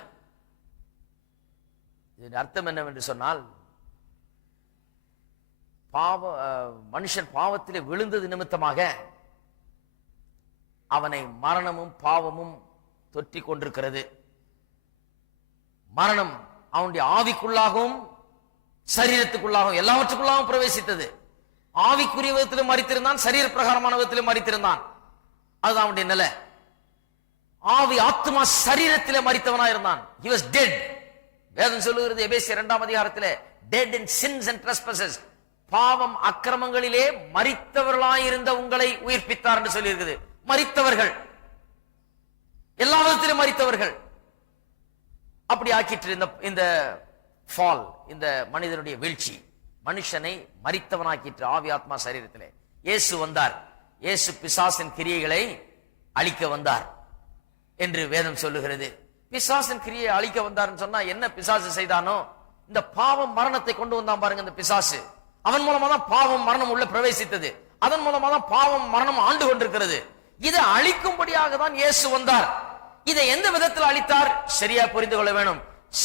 இதனுடைய அர்த்தம் என்னவென்று சொன்னால், மனுஷன் பாவத்திலே விழுந்தது நிமித்தமாக அவனை மரணமும் பாவமும் தொற்றி கொண்டிருக்கிறது. மரணம் அவனுடைய ஆவிக்குள்ளாகவும் சரீரத்துக்குள்ளாகவும் எல்லாவற்றுக்குள்ளாகவும் பிரவேசித்தது. ஆவிக்குரிய விதத்திலும் மரித்திருந்தான், சரீர பிரகாரமான விதத்திலும் மரித்திருந்தான். அதுதான் அவனுடைய நிலை. ஆவி ஆத்மா சரீரத்திலே மரித்தவனா இருந்தான். He was dead. வேதம் சொல்லுகிறது எபேசியர் 2ஆம் அதிகாரத்திலே, dead in sins and trespasses, பாவம் அக்கிரமங்களிலே மரித்தவர்களாயிருந்த உங்களை உயிர்ப்பித்தார் என்று சொல்லி இருக்குது. மரித்தவர்கள், எல்லா விதத்திலும் மரித்தவர்கள். அப்படி ஆக்கிட்டு இந்த ஃபால், இந்த மனிதனுடைய வீழ்ச்சி மனுஷனை மரித்தவனாக்கிற்று ஆவி ஆத்மா சரீரத்திலே. இயேசு வந்தார். இயேசு பிசாசின் கிரியைகளை அழிக்க வந்தார் என்று வேதம் சொல்லுகிறது. பிசாசின் கிரியை அழிக்க வந்தார்னு சொன்னா என்ன பிசாசு செய்தானோ, இந்த பாவம் மரணத்தை கொண்டு வந்தான் பாருங்க இந்த பிசாசு. அவன் மூலமா தான் பாவம் மரணம் உள்ள பிரவேசித்தது. அதன் மூலமா தான் பாவம் மரணம் ஆண்டு கொண்டிருக்கிறது. இதை அழிக்கும்படியாக தான் இயேசு வந்தார். இதை எந்த விதத்தில் அழித்தார் சரியா புரிந்து கொள்ள வேணும்.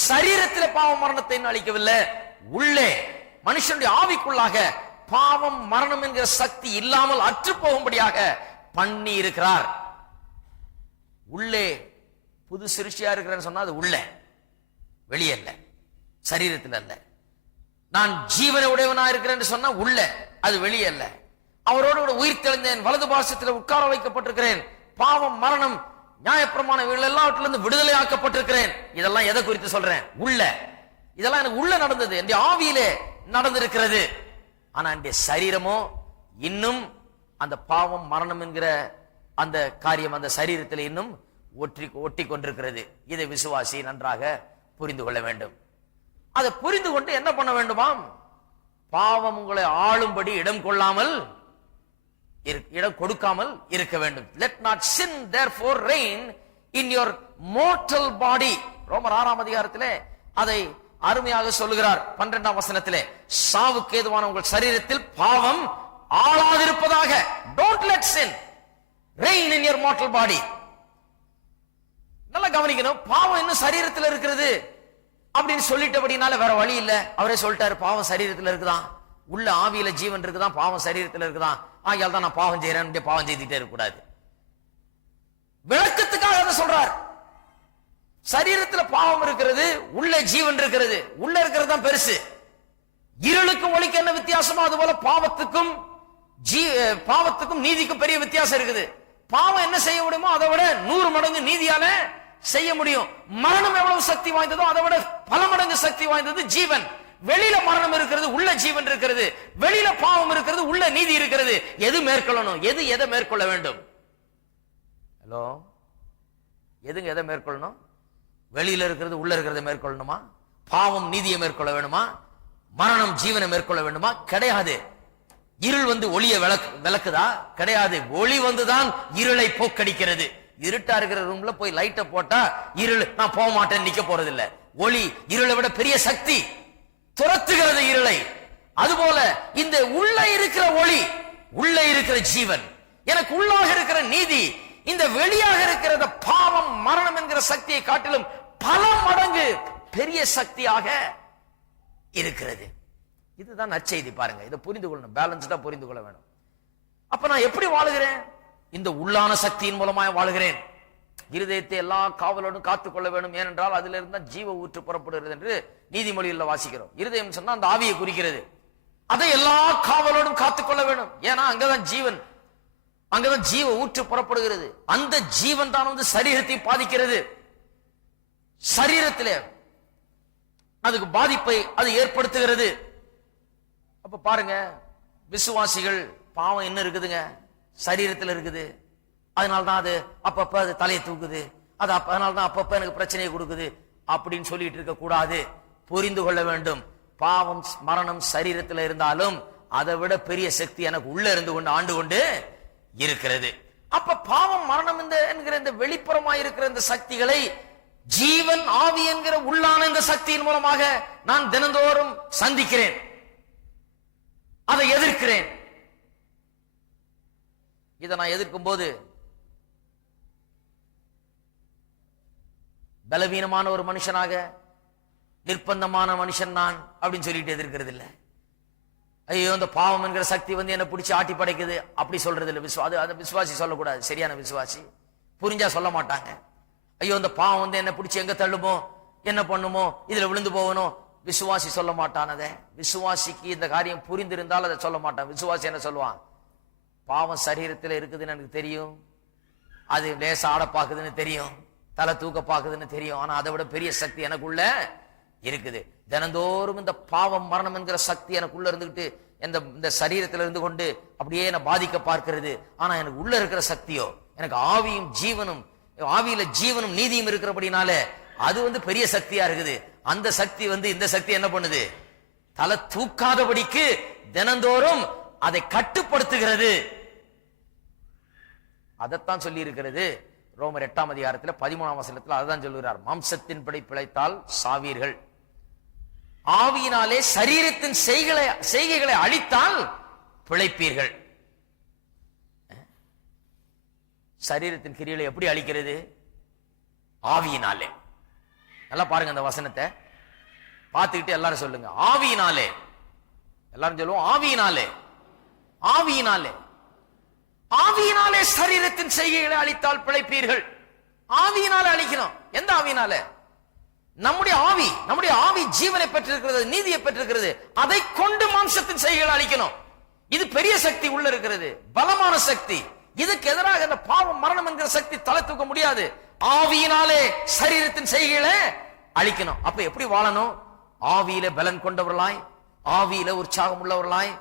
சரீரத்தில் பாவம் மரணத்தை அழிக்கவில்லை, உள்ளே மனுஷனுடைய ஆவிக்குள்ளாக பாவம் மரணம் என்கிற சக்தி இல்லாமல் அற்று போகும்படியாக பண்ணி இருக்கிறார். உள்ளே புது சிருஷ்டியா இருக்கிறேன்னு சொன்னா அது உள்ள, வெளியே அல்ல, சரீரத்தில் அல்ல. நான் ஜீவனை உடையவனா இருக்கிறேன் சொன்னா உள்ள, அது வெளியே அல்ல. அவரோடு கூட உயிர் தெளிந்தேன், வலது பாசத்தில் உட்கார வைக்கப்பட்டிருக்கிறேன், பாவம் மரணம் நியாயப்பிரமாண எல்லாவற்றிலிருந்து விடுதலை ஆக்கப்பட்டிருக்கிறேன். இதெல்லாம் எதை குறித்து சொல்றேன்? உள்ள. இதெல்லாம் எனக்கு உள்ள நடந்தது, என் ஆவியிலே நடந்திருக்கிறது. ஆனா என் சரீரமோ இன்னும் அந்த பாவம் மரணம் என்கிற அந்த காரியம் அந்த சரீரத்தில் இன்னும் ஒட்டி கொண்டிருக்கிறது. இதை விசுவாசி நன்றாக புரிந்து கொள்ள வேண்டும். அதை புரிந்து கொண்டு என்ன பண்ண வேண்டுமாம்? பாவம் உங்களை ஆளும்படி இடம் கொடுக்காமல் இருக்க வேண்டும். Let not sin therefore reign in your mortal body. ரோமர் 6ஆம் அதிகாரத்திலே அதை அருமையாக சொல்லுகிறார். 12ஆம் வசனத்திலே, சாவுக்கு ஏதுவான உங்கள் சரீரத்தில் பாவம் ஆளாதிருப்பதாக. Don't let sin reign in your mortal body. நல்லா கவனிக்கணும். பாவம் இன்னும் சரீரத்தில் இருக்கிறது அப்படின்னு சொல்லிட்டபடினால வேற வழி இல்ல. அவரே சொல்லிட்டாரு, பாவம் சரீரத்தில் இருக்குதான், உள்ள ஆவியில ஜீவன் இருக்குதான், பாவம் சரீரத்தில் இருக்குதான், ஆகியால் தான் நான் பாவம் செய்யறேன், பாவம் செய்துட்டே இருக்க கூடாது. விளக்கத்துக்காக அதை சொல்றார். சரீரத்தில் பாவம் இருக்கிறது, உள்ள ஜீவன் இருக்கிறது. உள்ள இருக்கிறது தான் பெருசு. இருளுக்கும் ஒளிக்கு என்ன வித்தியாசமோ அதுபோல பாவத்துக்கும் நீதிக்கும் பெரிய வித்தியாசம் இருக்குது. பாவம் என்ன செய்ய முடியுமோ அதை விட 100 மடங்கு நீதியால செய்ய முடியும். மரணம் எவ்வளவு சக்தி வாய்ந்ததோ அதை விட பல மடங்கு சக்தி வாய்ந்தது ஜீவன். வெளியில மரணம் இருக்கிறது, உள்ள ஜீவன் இருக்கிறது. வெளியில பாவம் இருக்கிறது, உள்ள நீதி இருக்கிறது. எது மேற்கொள்ளணும்? எதை மேற்கொள்ள வேண்டும்? ஹலோ, எதுங்க எதை மேற்கொள்ளணும்? வெளியில இருக்கிறது உள்ள இருக்கிறத மேற்கொள்ளணுமா? பாவம் நீதியை மேற்கொள்ள வேணுமா? மரணம் ஜீவனை மேற்கொள்ள வேண்டுமா? கிடையாது. இருள் வந்து ஒளியை விளக்குதா? கிடையாது. ஒளி வந்துதான் இருளை போக்கடிக்கிறது. இருட்டா இருக்கிற ரூம்ல போய் லைட்டை போட்டா இருள் நான் போக மாட்டேன் நிக்க போறது இல்ல. ஒளி இருளை விட பெரிய சக்தி, துரத்துகிறது இருளை. அதுபோல இந்த உள்ள இருக்கிற ஒளி, உள்ள இருக்கிற ஜீவன், எனக்கு உள்ளாக இருக்கிற நீதி, இந்த வெளியாக இருக்கிற பாவம் மரணம் என்கிற சக்தியை காட்டிலும் பல மடங்கு பெரிய சக்தியாக இருக்கிறது. இதுதான் நற்செய்தி. பாருங்க, இதை புரிந்து கொள்ளணும், பேலன்ஸ்டா புரிந்து கொள்ள வேணும். அப்ப நான் எப்படி வாழுகிறேன்? இந்த உள்ளான சக்தியின் மூலமாக வாழுகிறேன். இருதயத்தை எல்லா காவலோடும் காத்துக் கொள்ள வேண்டும், ஏனென்றால் அதுல இருந்தா ஜீவ ஊற்று புறப்படுகிறது என்று நீதிமொழியில் வாசிக்கிறோம். இருதயம் சொன்னா அந்த ஆவியை குறிக்கிறது. அதை எல்லா காவலோடும் காத்துக்கொள்ள வேண்டும். ஏன்னா அங்கதான் ஜீவன், அங்கதான் ஜீவ ஊற்று புறப்படுகிறது. அந்த ஜீவன் தான் வந்து சரீரத்தை பாதிக்கிறது. சரீரத்திலே அதுக்கு பாதிப்பை அது ஏற்படுத்துகிறது. அப்ப பாருங்க, விசுவாசிகள் பாவம் என்ன இருக்குதுங்க? சரீரத்தில் இருக்குது. அதனால்தான் அது அப்பப்ப அது தலையை தூக்குது, அது அதனால்தான் அப்பப்ப எனக்கு பிரச்சனையை கொடுக்குது அப்படின்னு சொல்லிட்டு இருக்க கூடாது. புரிந்து கொள்ள வேண்டும், பாவம் மரணம் சரீரத்தில் இருந்தாலும் அதை விட பெரிய சக்தி எனக்கு உள்ள இருந்து கொண்டு ஆண்டு கொண்டு இருக்கிறது. அப்ப பாவம் மரணம் என்கிற இந்த வெளிப்புறமாக இருக்கிற இந்த சக்திகளை ஜீவன் ஆவி என்கிற உள்ளான இந்த சக்தியின் மூலமாக நான் தினந்தோறும் சந்திக்கிறேன், அதை எதிர்க்கிறேன். இதை நான் எதிர்க்கும் போது பலவீனமான ஒரு மனுஷனாக, நிர்பந்தமான மனுஷன் நான் அப்படின்னு சொல்லிட்டு எதிர்க்கிறது இல்லை. ஐயோ இந்த பாவம் என்கிற சக்தி வந்து என்ன பிடிச்சி ஆட்டி படைக்குது அப்படி சொல்றது இல்லை. அதை விசுவாசி சொல்லக்கூடாது. சரியான விசுவாசி புரிஞ்சா சொல்ல மாட்டாங்க. ஐயோ இந்த பாவம் வந்து என்ன பிடிச்சி எங்க தள்ளுமோ, என்ன பண்ணுமோ, இதுல விழுந்து போகணும், விசுவாசி சொல்ல மாட்டானதே. விசுவாசிக்கு இந்த காரியம் புரிந்திருந்தால் அதை சொல்ல மாட்டான். விசுவாசி என்ன சொல்லுவான்? பாவம் சரீரத்தில் இருக்குதுன்னு எனக்கு தெரியும், அது லேச ஆட பாக்குதுன்னு தெரியும், தலை தூக்க பாக்குதுன்னு தெரியும், ஆனா அதை விட பெரிய சக்தி எனக்குள்ள இருக்குது. தினந்தோறும் இந்த பாவம் மரணம் என்கிற சக்தி எனக்குள்ள இருந்துகிட்டு இந்த சரீரத்தில் இருந்து கொண்டு அப்படியே என்ன பாதிக்க பார்க்கிறது. ஆனா எனக்கு உள்ள இருக்கிற சக்தியோ, எனக்கு ஆவியும் ஜீவனும், ஆவியில ஜீவனும் நீதியும் இருக்கிறபடினால அது வந்து பெரிய சக்தியா இருக்குது. அந்த சக்தி வந்து இந்த சக்தி என்ன பண்ணுது? தலை தூக்காதபடிக்கு தினந்தோறும் அதை கட்டுப்படுத்துகிறது. அதைத்தான் சொல்லி இருக்கிறது ரோமர் 8ஆம் அதிகாரத்தில் 13ஆம் வசனத்தில். அதுதான் சொல்லுகிறார், மாம்சத்தின்படி பிழைத்தால் சாவீர்கள். ஆவியினாலே சரீரத்தின் செய்கைகளை அழித்தால் பிழைப்பீர்கள். சரீரத்தின் கிரியைகளை எப்படி அழிக்கிறது? ஆவியினாலே. நல்லா பாருங்க அந்த வசனத்தை பார்த்துக்கிட்டு எல்லாரும் சொல்லுங்க, ஆவியினாலே. எல்லாரும் சொல்லுவோம், ஆவியினாலே. ஆவியினாலே. ஆவியினாலே சரீரத்தின் செய்கைகளை அழித்தால் பிழைப்பீர்கள். ஆவியினாலே அழிக்கணும். எந்த ஆவியினாலே? நம்முடைய ஆவி. நம்முடைய ஆவி ஜீவனை பெற்றிருக்கிறது, நீதியை பெற்றிருக்கிறது. அதை கொண்டு மாம்சத்தின் செய்கைகளை அழிக்கணும். இது பெரிய சக்தி உள்ள இருக்கிறது, பலமான சக்தி. இதுக்கு எதிராக இந்த பாவம் மரணம் என்கிற சக்தி தலை தூக்க முடியாது. ஆவியினாலே சரீரத்தின் செய்கைகளை அழிக்கணும். அப்ப எப்படி வாழணும்? ஆவியில பலன் கொண்டவர்களாய், ஆவியில உற்சாகம் உள்ளவர்களாய்,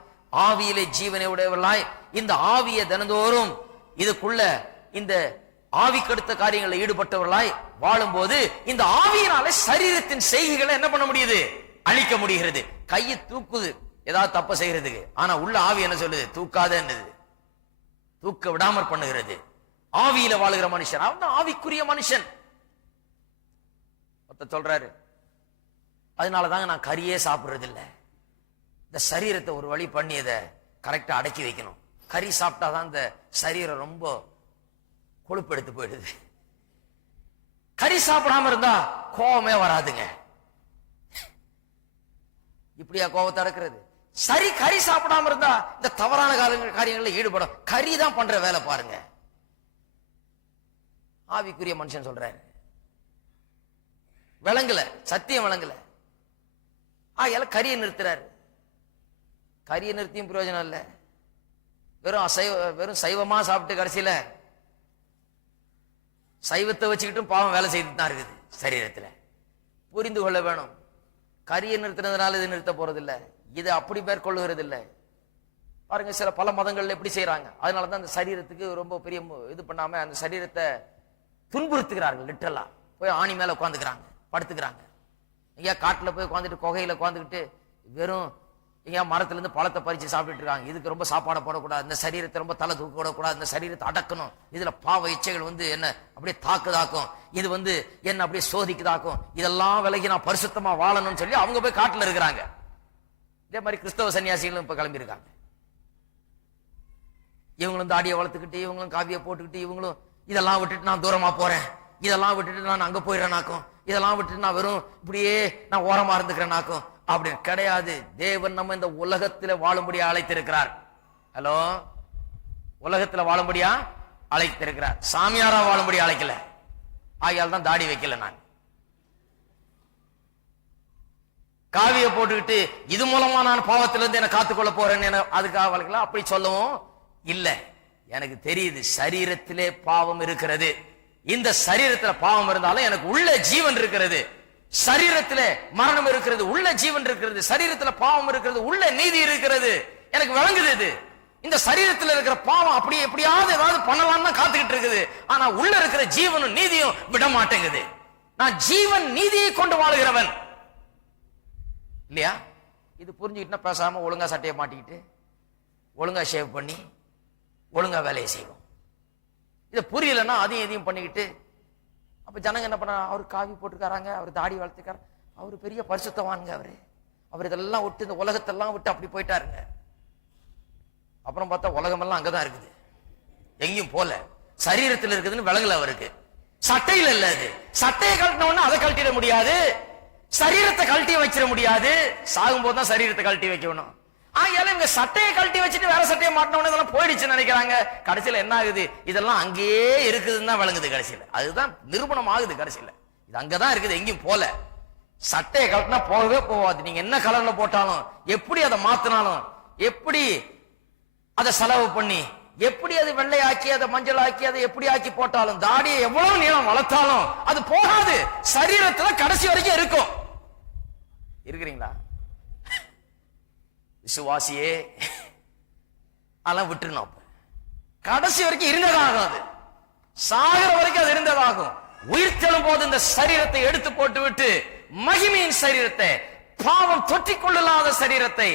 ஆவியிலே ஜீவனை உடையவர்களாய், இந்த ஆவியை தினந்தோறும் இதுக்குள்ள இந்த ஆவிக்கடுத்த காரியங்களில் ஈடுபட்டவர்களாய் வாழும்போது இந்த ஆவியினாலே சரீரத்தின் செய்கைகளை என்ன பண்ண முடியுது? அழிக்க முடிகிறது. கையை தூக்குது ஏதாவது தப்ப செய்யறதுக்கு, ஆனா உள்ள ஆவி என்ன சொல்லுது? தூக்காத என்னது? தூக்க விடாமற் பண்ணுகிறது. ஆவியில வாழுகிற மனுஷன் அவன் ஆவிக்குரிய மனுஷன். சொல்றாரு, அதனாலதாங்க நான் கறியே சாப்பிடுறது இல்லை. இந்த சரீரத்தை ஒரு வழி பண்ணி அதை கரெக்டா அடக்கி வைக்கணும். கறி சாப்பிட்டாதான் இந்த சரீரம் ரொம்ப கொழுப்பு எடுத்து போயிடுது. கறி சாப்பிடாம இருந்தா கோபமே வராதுங்க. இப்படியா கோபத்தை அடக்கிறது? சரி, கறி சாப்பிடாம இருந்தா இந்த தவறான காரியங்களில் ஈடுபடும். கறி தான் பண்ற வேலை பாருங்க. ஆவிக்குரிய மனுஷன் சொல்றாரு, விளங்கல, சத்தியம் விளங்கல. கரியை நிறுத்துறாரு. கரியை நிறுத்தியும் பிரயோஜனம் இல்ல. வெறும் சைவமா சாப்பிட்டு கடைசியில சைவத்தை வச்சுக்கிட்டும் பாவம் வேலை செய்துட்டு தான் இருக்குது சரீரத்துல. புரிந்து கொள்ள வேணும். கரியை நிறுத்தினதுனால இது நிறுத்த போறதில்லை. இது அப்படி மேற்கொள்ளுகிறது இல்லை. பாருங்க, சில பல மதங்கள்ல எப்படி செய்யறாங்க. அதனாலதான் அந்த சரீரத்துக்கு ரொம்ப பெரிய இது பண்ணாம அந்த சரீரத்தை துன்புறுத்துகிறார்கள். லிட்டரலா போய் ஆணி மேல உட்காந்துக்கிறாங்க, படுத்துக்கிறாங்க. எங்கேயா காட்டுல போய் உட்காந்துட்டு குகையில உட்காந்துக்கிட்டு வெறும் எங்கேயா மரத்துல இருந்து பழத்தை பறிச்சு சாப்பிட்டுட்டு இருக்காங்க. இதுக்கு ரொம்ப சாப்பாடை போடக்கூடாது, இந்த சரீரத்தை ரொம்ப தலை தூக்க விடக்கூடாது, இந்த சரீரத்தை அடக்கணும், இதுல பாவ இச்சைகள் என்ன அப்படியே தாக்குதாக்கும், இது என்ன அப்படியே சோதிக்குதாக்கும், இதெல்லாம் விலகி நான் பரிசுத்தமா வாழணும்னு சொல்லி அவங்க போய் காட்டுல இருக்கிறாங்க. இதே மாதிரி கிறிஸ்தவ சன்னியாசிகளும் இப்ப கிளம்பி இருக்காங்க. இவங்களும் தாடியை வளர்த்துக்கிட்டு, இவங்களும் காவியை போட்டுக்கிட்டு, இவங்களும் இதெல்லாம் விட்டுட்டு நான் தூரமா போறேன், இதெல்லாம் விட்டுட்டு நான் அங்க போயிடுறேனாக்கும், இதெல்லாம் விட்டுட்டு நான் வெறும் இப்படியே நான் ஓரமா இருந்துக்கிறேனாக்கும். அப்படி கிடையாது. தேவன் நம்ம இந்த உலகத்துல வாழும்படியா அழைத்திருக்கிறார். ஹலோ, உலகத்துல வாழும்படியா அழைத்திருக்கிறார். சாமியாரா வாழும்படியா அழைக்கல. ஆகையால் தான் தாடி வைக்கல. நான் காவியை போட்டுக்கிட்டு இது மூலமா நான் பாவத்திலிருந்து என்ன காத்துக்கொள்ள போறேன்னு அதுக்காக வளர்க்கல. அப்படி சொல்லவும் இல்ல. எனக்கு தெரியுது சரீரத்திலே பாவம் இருக்கிறது. இந்த சரீரத்துல பாவம் இருந்தாலும் எனக்கு உள்ள ஜீவன் இருக்கிறது. சரீரத்திலே மரணம் இருக்கிறது, உள்ள ஜீவன் இருக்கிறது. சரீரத்துல பாவம் இருக்கிறது, உள்ள நீதி இருக்கிறது. எனக்கு விளங்குது. இது இந்த சரீரத்தில் இருக்கிற பாவம் அப்படியே எப்படியாவது ஏதாவது பண்ணலாம்னு காத்துக்கிட்டு இருக்குது. ஆனா உள்ள இருக்கிற ஜீவனும் நீதியும் விட மாட்டேங்குது. நான் ஜீவன் நீதியை கொண்டு வாழுகிறவன் இல்லையா? இது புரிஞ்சுக்கிட்டா பேசாம ஒழுங்கா சட்டையை மாட்டிக்கிட்டு ஒழுங்கா ஷேவ் பண்ணி ஒழுங்கா வேலையை செய்வோம். இதை புரியலன்னா அதையும் இதையும் பண்ணிக்கிட்டு அப்ப ஜனங்க என்ன பண்ண, அவரு காவி போட்டுக்காராங்க, அவர் தாடி வளர்த்துக்காரு, அவரு பெரிய பரிசுத்தவானுங்க, அவர் இதெல்லாம் விட்டு இந்த உலகத்தெல்லாம் விட்டு அப்படி போயிட்டாருங்க. அப்புறம் பார்த்தா உலகமெல்லாம் அங்கதான் இருக்குது, எங்கேயும் போல. சரீரத்தில் இருக்குதுன்னு விலங்குல அவருக்கு. சட்டையில இல்ல. அது சட்டையை கழட்டினோன்னு அதை கழட்டிட முடியாது, சரீரத்தை கழட்டி வச்சிட முடியாது. சாகும் போதுதான் சரீரத்தை கழட்டி வைக்கணும். இவங்க சட்டையை கழட்டி வச்சுட்டு வேற சட்டையை மாட்டினவன இதெல்லாம் போயிடுச்சுன்னு நினைக்கிறாங்க. கடைசியில என்ன ஆகுது? இதெல்லாம் அங்கேயே இருக்குதுன்னு தான் விளங்குது கடைசியில. அதுதான் நிரூபணம் ஆகுது கடைசியில. இது அங்கதான் இருக்குது, எங்கேயும் போல. சட்டையை கழட்டினா போகவே போகாது. நீங்க என்ன கலர்ல போட்டாலும், எப்படி அதை மாத்தினாலும், எப்படி அதை செலவு பண்ணி, எப்படி அது வெள்ளையாக்கி அதை மஞ்சள் ஆக்கி அதை எப்படி ஆக்கி போட்டாலும், தாடியை எவ்வளவு நீளம் வளர்த்தாலும் அது போகாது. சரீரத்துல கடைசி வரைக்கும் இருக்கும். இருக்கிறீங்களா? விசுவாசியே அதெல்லாம் விட்டுருணும். கடைசி வரைக்கும் இருந்ததாகும். அது சாகிற வரைக்கும் அது இருந்ததாகும். உயிர் தெழும் போது இந்த சரீரத்தை எடுத்து போட்டு விட்டு மகிமையின் சரீரத்தை, பாவம் தொற்றிக் கொள்ளலாத சரீரத்தை,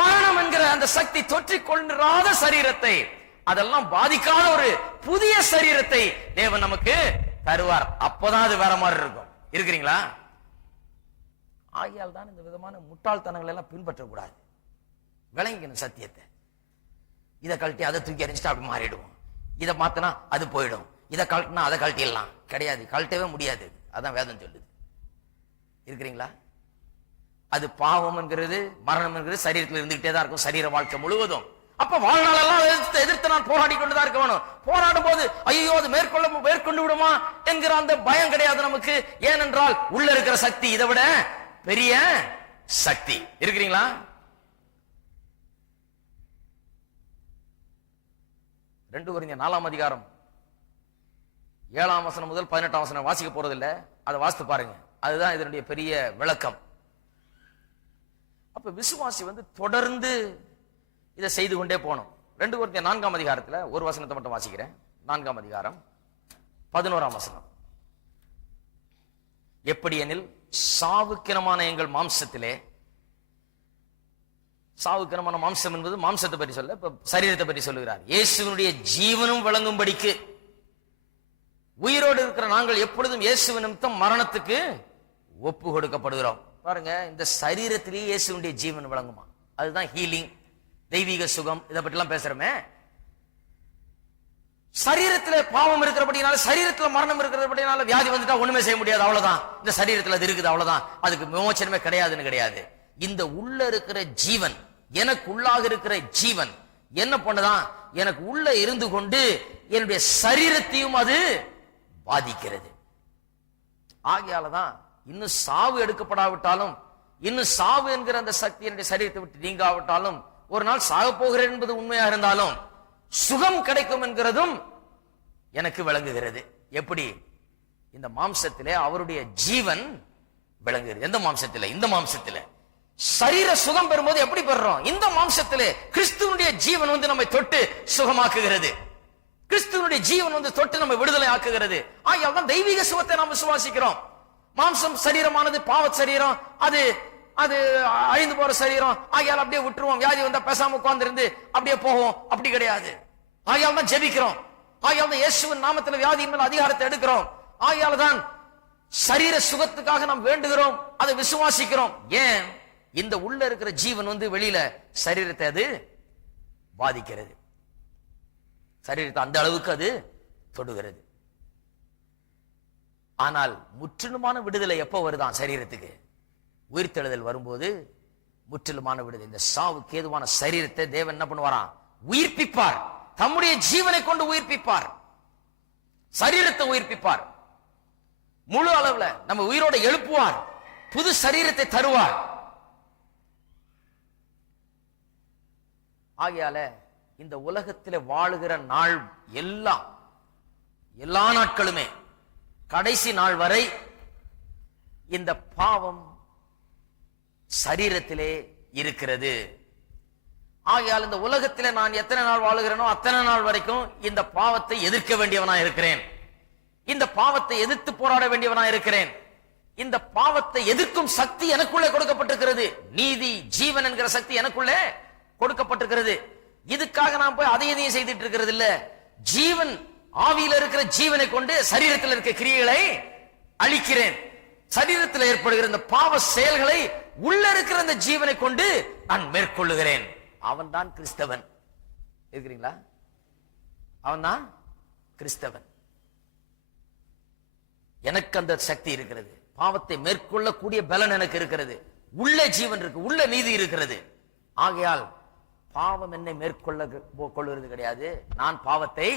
மரணம் என்கிற அந்த சக்தி தொற்றிக் கொள்ளாத சரீரத்தை, அதெல்லாம் பாதிக்காத ஒரு புதிய சரீரத்தை தேவன் நமக்கு தருவார். அப்பதான் அது வேற மாதிரி இருக்கும். இருக்கிறீங்களா? ஆகையால் தான் இந்த விதமான முட்டாள்தனங்களை எல்லாம் பின்பற்றக்கூடாது. விளங்கிக்கணும் சத்தியத்தை. இதை கழட்டி அதை தூக்கி எறிஞ்சிட்டு அப்படி மாறிடுவோம். இதை மாத்தினா அது போயிடும், இதை கழட்டினா அதை கழட்டிடலாம். கிடையாது, கழட்டவே முடியாது. அதான் வேதம் சொல்லுது. இருக்கிறீங்களா? அது பாவம் என்கிறது, மரணம் என்கிறது சரீரத்தில் இருந்துகிட்டே தான் இருக்கும், சரீர வாழ்க்கை முழுவதும். அப்ப வாழ்நாளெல்லாம் எதிர்த்து நான் போராடி கொண்டுதான் இருக்க வேணும். போராடும் போது ஐயோ அது மேற்கொண்டு விடுமா என்கிற அந்த பயம் கிடையாது நமக்கு. ஏனென்றால் உள்ள இருக்கிற சக்தி இதை விட பெரிய சக்தி. இருக்கிறீங்களா? ரெண்டு கொரிந்தியர் 4ஆம் அதிகாரம் 7ஆம் வசனம் முதல் 18ஆம் வசனம் வாசிக்க போறதில்லை, அதை வாசித்து பாருங்க. அதுதான் இதனுடைய பெரிய விளக்கம். அப்ப விசுவாசி தொடர்ந்து இதை செய்து கொண்டே போனோம். 2 கொரிந்தியர் 4ஆம் அதிகாரத்துல ஒரு வசனத்தை மட்டும் வாசிக்கிறேன். 4ஆம் அதிகாரம் 11ஆம் வசனம். எப்படி எனில் சாவுக்கிரமான எங்கள் மாம்சத்திலே, சாவுக்கிரமான மாம்சம் என்பது மாம்சத்தை பற்றி சொல்ல, இப்ப சரீரத்தை பற்றி சொல்லுகிறார். இயேசுவினுடைய ஜீவனும் விளங்கும்படிக்கு உயிரோடு இருக்கிற நாங்கள் எப்பொழுதும் இயேசு நிமித்தம் மரணத்துக்கு ஒப்பு கொடுக்கப்படுகிறோம். பாருங்க, இந்த சரீரத்திலேயே இயேசுவினுடைய ஜீவன் விளங்குமா? அதுதான் ஹீலிங், தெய்வீக சுகம். இதை பற்றி எல்லாம் பேசுறோமே. சரீரத்துல பாவம் இருக்கிறபடினால, சரீரத்துல மரணம் இருக்கிறபடினால வியாதி வந்துட்டா ஒண்ணுமே செய்ய முடியாது, அவ்வளவுதான். இந்த சரீரத்துல அது இருக்குது, அவ்வளவுதான், அதுக்கு விமோச்சனமே கிடையாதுன்னு கிடையாது. இந்த உள்ள இருக்கிற ஜீவன், எனக்கு உள்ளாக இருக்கிற ஜீவன் என்ன பண்ணுதான்? எனக்கு உள்ள இருந்து கொண்டு என்னுடைய சரீரத்தையும் அது பாதிக்கிறது. ஆகையாலதான் இன்னும் சாவு எடுக்கப்படாவிட்டாலும், இன்னும் சாவு என்கிற அந்த சக்தி என்னுடைய சரீரத்தை விட்டு நீங்காவிட்டாலும், ஒரு நாள் சாக போகிறேன் என்பது உண்மையாக இருந்தாலும் சுகம் கிடைக்கும் என்கிறதும் எனக்கு விளங்குகிறது. எப்படி? இந்த மாம்சத்திலே அவருடைய ஜீவன் விளங்குகிறது. எந்த மாம்சத்திலே? இந்த மாம்சத்திலே. சரீர சுகம் பெறும்போது எப்படி பெறுறோம்? இந்த மாம்சத்திலே கிறிஸ்துவனுடைய ஜீவன் நம்மை தொட்டு சுகமாக்குகிறது. கிறிஸ்துவனுடைய ஜீவன் தொட்டு நம்ம விடுதலை ஆக்குகிறது. ஆகையால் தான் தெய்வீக சுகத்தை நாம் விசுவாசிக்கிறோம். மாம்சம் சரீரமானது பாவ சரீரம், அது அது அழிந்து போற சரீரம். ஆகையால் அப்படியே விட்டுருவோம். வியாதி வந்தா பேசாம உட்கார்ந்து இருந்து அப்படியே போவோம். அப்படி கிடையாது. ஆகையால் தான் ஜெபிக்கிறோம். ஆகையால் தான் இயேசுவின் நாமத்தில் வியாதியின் மேல் அதிகாரத்தை எடுக்கிறோம். ஆகையால் தான் சரீர சுகத்துக்காக நாம் வேண்டுகிறோம், அதை விசுவாசிக்கிறோம். ஏன்? இந்த உள்ள இருக்கிற ஜீவன் வெளியில சரீரத்தை அது பாதிக்கிறது, சரீரத்தை அந்த அளவுக்கு அது தொடுகிறது. ஆனால் முற்றிலுமான விடுதலை எப்ப வருதான் சரீரத்துக்கு? உயிர்த்தெழுதல் வரும்போது முற்றிலுமான விடுதலை. இந்த சாவுக்கு ஏதுவான சரீரத்தை தேவன் என்ன பண்ணுவாராம்? உயிர்ப்பிப்பார். தம்முடைய ஜீவனை கொண்டு உயிர்ப்பிப்பார், சரீரத்தை உயிர்ப்பிப்பார். முழு அளவுல நம்ம உயிரோட எழுப்புவார், புது சரீரத்தை தருவார். ஆகையால இந்த உலகத்தில் வாழுகிற நாள் எல்லா நாட்களுமே கடைசி நாள் வரை இந்த பாவம் சரீரத்திலே இருக்கிறது. ஆகையால் இந்த உலகத்திலே நான் எத்தனை நாள் வாழுகிறேனோ அத்தனை நாள் வரைக்கும் இந்த பாவத்தை எதிர்க்க வேண்டியவனா இருக்கிறேன், இந்த பாவத்தை எதிர்த்து போராட வேண்டியவனா இருக்கிறேன். இந்த பாவத்தை எதிர்க்கும் சக்தி எனக்குள்ளே கொடுக்கப்பட்டிருக்கிறது. நீதி ஜீவன் என்கிற சக்தி எனக்குள்ளே கொடுக்கப்பட்டிருக்கிறது. இதுக்காக நான் போய் அதையும் செய்துட்டு இருக்கிறது இல்ல. ஜீவன், ஆவியில இருக்கிற ஜீவனை கொண்டு சரீரத்தில் இருக்கிற கிரியைகளை அழிக்கிறேன். சரீரத்தில் ஏற்படுகிற இந்த பாவ செயல்களை உள்ள இருக்கிற இந்த ஜீவனை கொண்டு நான் மேற்கொள்ளுகிறேன். அவன் தான் கிறிஸ்தவன். இருக்கிறீங்களா? அவன் தான் கிறிஸ்தவன். எனக்கு அந்த சக்தி இருக்கிறது, பாவத்தை மேற்கொள்ளக்கூடிய பலன் எனக்கு இருக்கிறது, உள்ள ஜீவன் இருக்கு, உள்ள நீதி இருக்கிறது. ஆகையால் பாவம் என்னை மேற்கொள்ளுகிறது கிடையாது, நான் பாவத்தை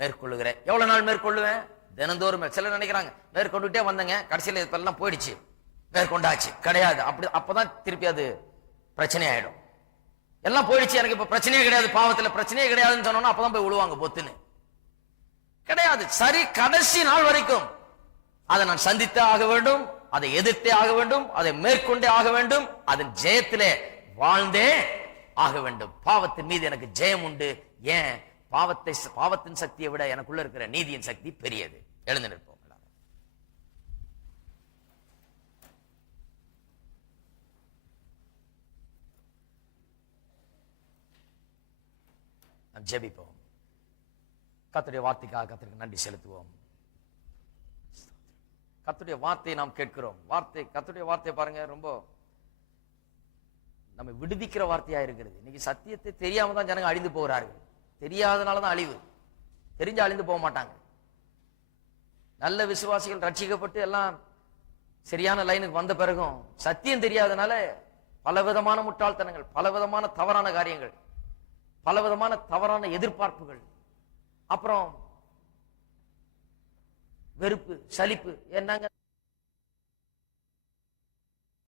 மேற்கொள்ளுகிறேன். எவ்வளவு நாள் மேற்கொள்ளுவேன்? தினந்தோறும். சிலர் நினைக்கிறாங்க மேற்கொண்டுட்டே வந்தங்க, கடைசியில் இதெல்லாம் போயிடுச்சு, மேற்கொண்டாச்சு. கிடையாது. அப்பதான் திருப்பி அது பிரச்சனை ஆயிடும். எல்லாம் போயிடுச்சு, எனக்கு இப்ப பிரச்சனையே கிடையாது, பாவத்துல பிரச்சனையே கிடையாதுன்னு சொன்னோம்னா அப்பதான் போய் விழுவாங்க பொத்துன்னு. கிடையாது. சரி, கடைசி நாள் வரைக்கும் அதை நான் சந்தித்தே ஆக வேண்டும், அதை எதிர்த்தே ஆக வேண்டும், அதை மேற்கொண்டே ஆக வேண்டும், அதன் ஜெயத்திலே வாழ்ந்தே ஆக வேண்டும். பாவத்தின் மீது எனக்கு ஜெயம் உண்டு. ஏன்? பாவத்தின் சக்தியை விட எனக்குள்ள இருக்கிற நீதியின் சக்தி பெரியது. எழுந்து நிற்போம். ஜெபிப்போம். கர்த்தருடைய வார்த்தைக்காக கர்த்தருக்கு நன்றி செலுத்துவோம். கர்த்தருடைய வார்த்தையை நாம் கேட்கிறோம். கர்த்தருடைய வார்த்தை பாருங்க, ரொம்ப நம்ம விடுவிக்கிற வார்த்தையா இருக்கிறது. இன்னைக்கு சத்தியத்தை தெரியாம தான் ஜனங்க அழிந்து போகிறார்கள். தெரியாதனாலதான் அழிவு. தெரிஞ்சு அழிந்து போக மாட்டாங்க. நல்ல விசுவாசிகள் ரட்சிக்கப்பட்டு எல்லாம் சரியான லைனுக்கு வந்த பிறகும் சத்தியம் தெரியாதனால பலவிதமான முட்டாள்தனங்கள், பலவிதமான தவறான காரியங்கள், பலவிதமான தவறான எதிர்பார்ப்புகள், அப்புறம் வெறுப்பு, சலிப்பு. என்னங்க